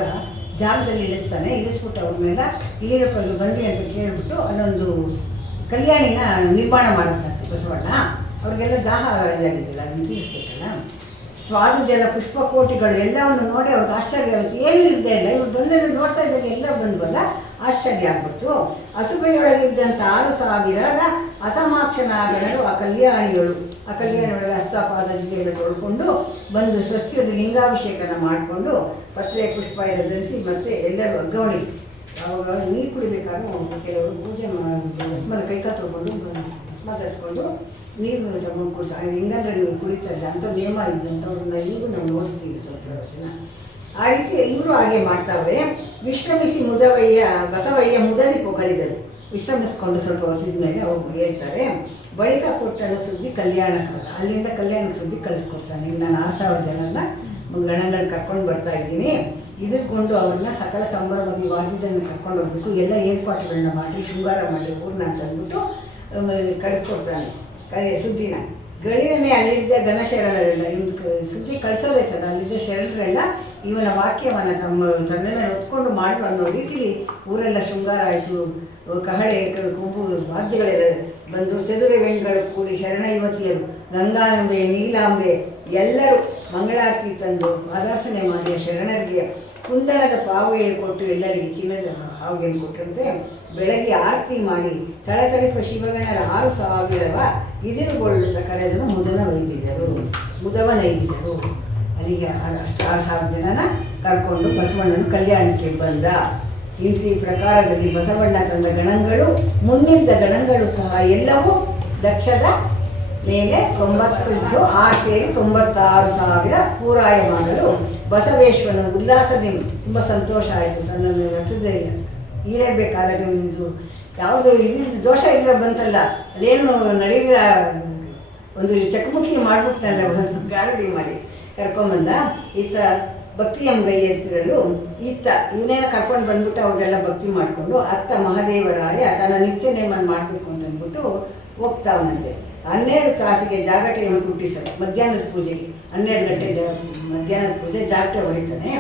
ಜಾಗದಲ್ಲಿ ಇಳಿಸ್ತಾನೆ. ಇಳಿಸ್ಬಿಟ್ಟು ಅವ್ರ ಮೇಲೆ ಇಲ್ಲಿರಪ್ಪ ಬನ್ನಿ ಅಂತ ಕೇಳಿಬಿಟ್ಟು ಅಲ್ಲೊಂದು ಕಲ್ಯಾಣಿನ ನಿರ್ಮಾಣ ಮಾಡುತ್ತಂತೆ ಬಸವಣ್ಣ. ಅವ್ರಿಗೆಲ್ಲ ದಾಹ ಇದಾಗಿದ್ದಿಲ್ಲ, ಅದನ್ನು ತೀರಿಸ್ಬೇಕಲ್ಲ. ಸ್ವಾದು ಜಲ ಪುಷ್ಪಕೋಟಿಗಳು ಎಲ್ಲವನ್ನು ನೋಡಿ ಅವ್ರಿಗೆ ಆಶ್ಚರ್ಯ ಆಗುತ್ತೆ. ಏನೂ ಇಲ್ಲದೆ ಇಲ್ಲ, ಇವ್ರು ಬಂದರೆ ನೋಡ್ತಾ ಇದ್ದಾಗ ಎಲ್ಲ ಬಂದ್ವಲ್ಲ, ಆಶ್ಚರ್ಯ ಆಗ್ಬಿಡ್ತು. ಹಸುಬೆಯೊಳಗಿದ್ದಂಥ 6,000 ಅಸಮಾಕ್ಷನಾಗಣರು ಆ ಕಲ್ಯಾಣಿಗಳು ಹಸ್ತಪಾದ ಜೊತೆಗೆ ತೊಳ್ಕೊಂಡು ಬಂದು ಸ್ವಸ್ತಿರದ ಲಿಂಗಾಭಿಷೇಕನ ಮಾಡಿಕೊಂಡು ಪತ್ರೆ ಪುಷ್ಪ ಎಲ್ಲ ಧರಿಸಿ ಮತ್ತೆ ಎಲ್ಲರೂ ಅಗ್ಗವಣಿ ಅವಾಗ ನೀರು ಕುಡಿಬೇಕಾದ್ರೆ ಕೆಲವರು ಪೂಜೆ ಭಸ್ಮದ ಕೈಕ ತೊಗೊಂಡು ಭಸ್ಮ ಧರಿಸ್ಕೊಂಡು ನೀರು ತಗೊಂಡು ಹಿಂಗಂದ್ರೆ ನೀವು ಕುಡಿತಾರೆ ಅಂತ ನೇಮ ಇದ್ದಂಥವ್ರನ್ನ ಈಗೂ ನಾವು ನೋಡ್ತೀವಿ ಸ್ವಲ್ಪ ಜನ. ಆ ರೀತಿ ಇವರು ಹಾಗೆ ಮಾಡ್ತಾವ್ರೆ. ವಿಶ್ರಮಿಸಿ ಬಸವಯ್ಯ ಮುದದಿ ಪೊಗಳಿದರು. ವಿಶ್ರಮಿಸ್ಕೊಂಡು ಸ್ವಲ್ಪ ಹೊತ್ತಿದ ಮೇಲೆ ಅವ್ರು ಹೇಳ್ತಾರೆ, ಬಳಿಕ ಕೊಟ್ಟನ ಸುದ್ದಿ ಕಲ್ಯಾಣಕ್ಕೆ ಅಲ್ಲಿಂದ ಕಲ್ಯಾಣಕ್ಕೆ ಸುದ್ದಿ ಕಳಿಸ್ಕೊಡ್ತಾನೆ. ನಾನು 6,000 ಜನನ ಗಣಗಳನ್ನ ಕರ್ಕೊಂಡು ಬರ್ತಾ ಇದ್ದೀನಿ, ಇದಕ್ಕೊಂಡು ಅವ್ರನ್ನ ಸಕಲ ಸಂಭ್ರಮದಿ ವಾದ್ಯದಲ್ಲಿ ಕರ್ಕೊಂಡು ಹೋಗ್ಬೇಕು, ಎಲ್ಲ ಏರ್ಪಾಟುಗಳನ್ನ ಮಾಡಿ ಶೃಂಗಾರ ಮಾಡಿ ಊರನ್ನ ಅಂತಂದ್ಬಿಟ್ಟು ಕಳಿಸ್ಕೊಡ್ತಾನೆ ಸುದ್ದಿನ. ಗಳಿರನೇ ಅಲ್ಲಿದ್ದ ಘನಶರಣರೆಲ್ಲ ಇವ್ದು ಸುದ್ದಿ ಕಳಿಸೋದೈತಲ್ಲ, ಅಲ್ಲಿದ್ದ ಶರಣರೆಲ್ಲ ಇವನ ವಾಕ್ಯವನ್ನು ತನ್ನ ಮೇಲೆ ಹೊತ್ಕೊಂಡು ಮಾಡುವ ಅನ್ನೋ ರೀತಿಲಿ ಊರೆಲ್ಲ ಶೃಂಗಾರ ಆಯಿತು. ಕಹಳೆ ಕೊಂಬು ವಾದ್ಯಗಳೆಲ್ಲ ಬಂದು ಚದುರೆ ವೆಣ್ಗಳು ಕೂಡಿ ಶರಣ ಯುವತಿಯರು ಗಂಗಾಂಬೆ ನೀಲಾಂಬೆ ಎಲ್ಲರೂ ಮಂಗಳಾರತಿ ತಂದು ಆದಾಸನೆ ಮಾಡಿ ಶರಣರಿಗೆ ಕುಂದಣದ ಪಾವುಗೆ ಕೊಟ್ಟು ಎಲ್ಲರಿಗೆ ಚಿನ್ನದ ಹಾವಿಗೆಯನ್ನು ಕೊಟ್ಟಂತೆ ಬೆಳಗ್ಗೆ ಆರತಿ ಮಾಡಿ ತಳತಳಿಪ ಶಿವಗಣರ 6,000 ಇದಿರುಗೊಳ್ಳುತ್ತ ಕರೆದನು ಮುದವನೈದಿದರು. ಅಲ್ಲಿಗೆ 6,000 ಜನನ ಕರ್ಕೊಂಡು ಬಸವಣ್ಣನ ಕಲ್ಯಾಣಕ್ಕೆ ಬಂದ. ಇಂತಿ ಪ್ರಕಾರದಲ್ಲಿ ಬಸವಣ್ಣ ತಂದ ಗಣಗಳು ಮುನ್ನಿದ್ದ ಗಣಗಳು ಸಹ ಎಲ್ಲವೂ ಲಕ್ಷದ ಮೇಲೆ 90 ಸೇರಿ 96,000 ಪೂರಾಯ ಮಾಡಲು ಬಸವೇಶ್ವರನ ಉಲ್ಲಾಸದಿಂದ ತುಂಬ ಸಂತೋಷ ಆಯಿತು. ತನ್ನನ್ನು ರಥದ ಈಡೇರಬೇಕಾದಾಗ ಒಂದು ಯಾವುದೋ ಇದು ದೋಷ ಇದ್ರೆ ಬಂತಲ್ಲ, ಅದೇನು ನಡೆದಿರ ಒಂದು ಚಕಮುಖಿ ಮಾಡಿಬಿಟ್ನಲ್ಲ, ಗಾರಡಿ ಮಾಡಿ ಕರ್ಕೊಂಬಂದ. ಈತ ಭಕ್ತಿ ಎಂಬೈಯ ಇರ್ತಿರಲು ಈತ ಇವನೇನ ಕರ್ಕೊಂಡು ಬಂದ್ಬಿಟ್ಟು ಅವ್ರಿಗೆಲ್ಲ ಭಕ್ತಿ ಮಾಡಿಕೊಂಡು ಅತ್ತ ಮಹಾದೇವರಾಯ ತನ್ನ ನಿತ್ಯ ನೇಮನ ಮಾಡಬೇಕು ಅಂತ ಅಂದ್ಬಿಟ್ಟು ಹೋಗ್ತಾವನಂತೆ. 12 ತಾಸಿಗೆ ಜಾಗಟೆಯನ್ನು ಹುಟ್ಟಿಸಲು ಮಧ್ಯಾಹ್ನದ ಪೂಜೆಗೆ 12 ಗಂಟೆ ಮಧ್ಯಾಹ್ನದ ಪೂಜೆ ಜಾಗಟೆ ಹೊಡಿತಾನೆ.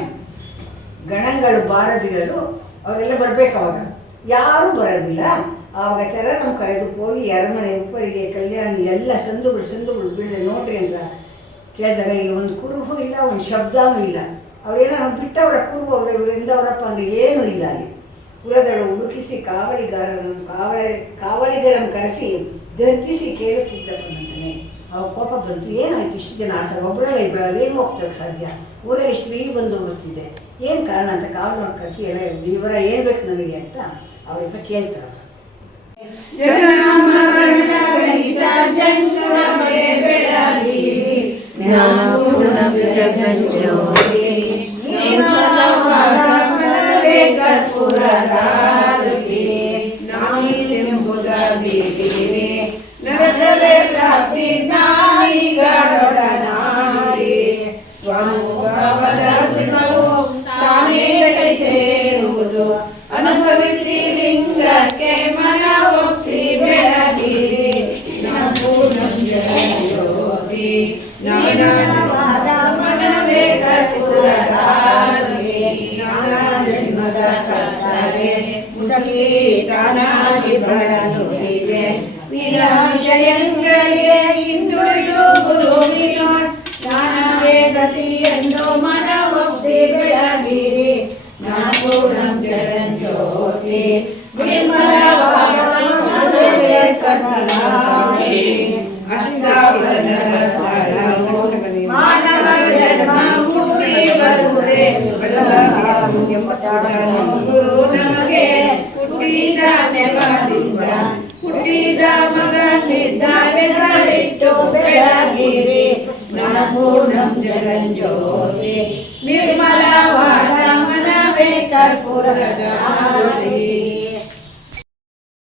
ಗಣಗಳು ಬಾರದಿರಲು ಅವರೆಲ್ಲ ಬರಬೇಕು. ಅವಾಗ ಯಾರೂ ಬರೋದಿಲ್ಲ. ಆವಾಗ ಚರಣ ಕರೆದು ಹೋಗಿ ಅರಮನೆ ಉಪ್ಪರಿಗೆ ಕಲ್ಯಾಣಿ ಎಲ್ಲ ಸಂದುಗಳು ಬಿಡದೆ ನೋಡ್ರಿ ಅಂತ ಕೇಳಿದಾಗ ಇಲ್ಲಿ ಒಂದು ಕುರುಹು ಇಲ್ಲ, ಒಂದು ಶಬ್ದನೂ ಇಲ್ಲ. ಅವ್ರೇನೋ ಬಿಟ್ಟವರ ಕುರುಹು ಅವರಿಂದ ಅವರಪ್ಪ ಅಂದರೆ ಏನೂ ಇಲ್ಲ ಅಲ್ಲಿ. ಪುರದಳು ಹುಡುಕಿಸಿ ಕಾವಲಿಗರನ್ನು ಕರೆಸಿ ಗರ್ಜಿಸಿ ಕೇಳುತ್ತಿದ್ದಪ್ಪನಂತಾನೆ. ಅವ ಕೋಪ ಬಂತು, ಏನಾಯ್ತು ಇಷ್ಟು ಜನ ಸರ್ ಒಬ್ಬರಲ್ಲ ಇಬ್ಬರಲ್ಲ ಏನು ಹೋಗ್ತಕ್ಕೆ ಸಾಧ್ಯ, ಊರಲ್ಲಿ ಇಷ್ಟು ಬಿಗಿ ಬಂದೋಬಸ್ತಿದೆ, ಏನು ಕಾರಣ ಅಂತ ಕಾವಲನ್ನು ಕರೆಸಿ ಎಲ್ಲ ವಿವರ ಹೇಳ್ಬೇಕು ನನಗೆ ಅಂತ ಅವ್ರ ಹತ್ರ ಕೇಳ್ತಾರೆ. ನರಕಲೆ ಪ್ರಾಪ್ತಿ ನಾನಿಗಾಡೊಡನಾಡಿರಿ ಸ್ವಾನುಭಾವದ ಸುಖವು ತಾನೇ ಸೇರುವುದು ಅನುಭವಿಸಿ ಲಿಂಗಕ್ಕೆ ಮನ ಒಪ್ಸಿ ಬೆಳಗಿರಿ ಜ್ಯೋತಿ ನಾನಾದ ಮನವೇ ಕರ್ಪೂರಧಾರಿ ನಾನಾ ಜನ್ಮದ ಕರ್ತರೆ ಮುಸಲಿ ತಾನಾಗಿ ಬಳಲುತ್ತಿವೆ ವಿಷಯಗಳಿಗೆ ಹಿಂದುಳಿದು ಗುರುವಿನ ಜ್ಞಾನವೇ ಗತಿ ಎಂದು ಮನ ಒಪ್ಸಿ ಬೆಳಗಿರಿ ನಾನೂಢಂ ಜಗಜ್ಯೋತಿ ವಿಮಲವಾದ ಮನವೇ ಕರ್ಪೂರಧಾರಿ ಅಷ್ಟಾವರಣದ ಸ್ಥಳವು ಮಾನವ ಜನ್ಮ ಹುಟ್ಟಿ ಬರುವುದೇ ಗುರು ನಮಗೆ ಹುಟ್ಟಿದ ನೆವದಿಂದ ಹುಟ್ಟಿದ ಮಗ ಸಿದ್ಧ ಹೆಸರಿಟ್ಟು ಬೆಳಗಿರಿ ನರಪೂರ್ಣಂ ಜಗಜ್ಯೋತಿ ನಿರ್ಮಲವಾದ ಮನವೇ ಕರ್ಪೂರಧಾರಿ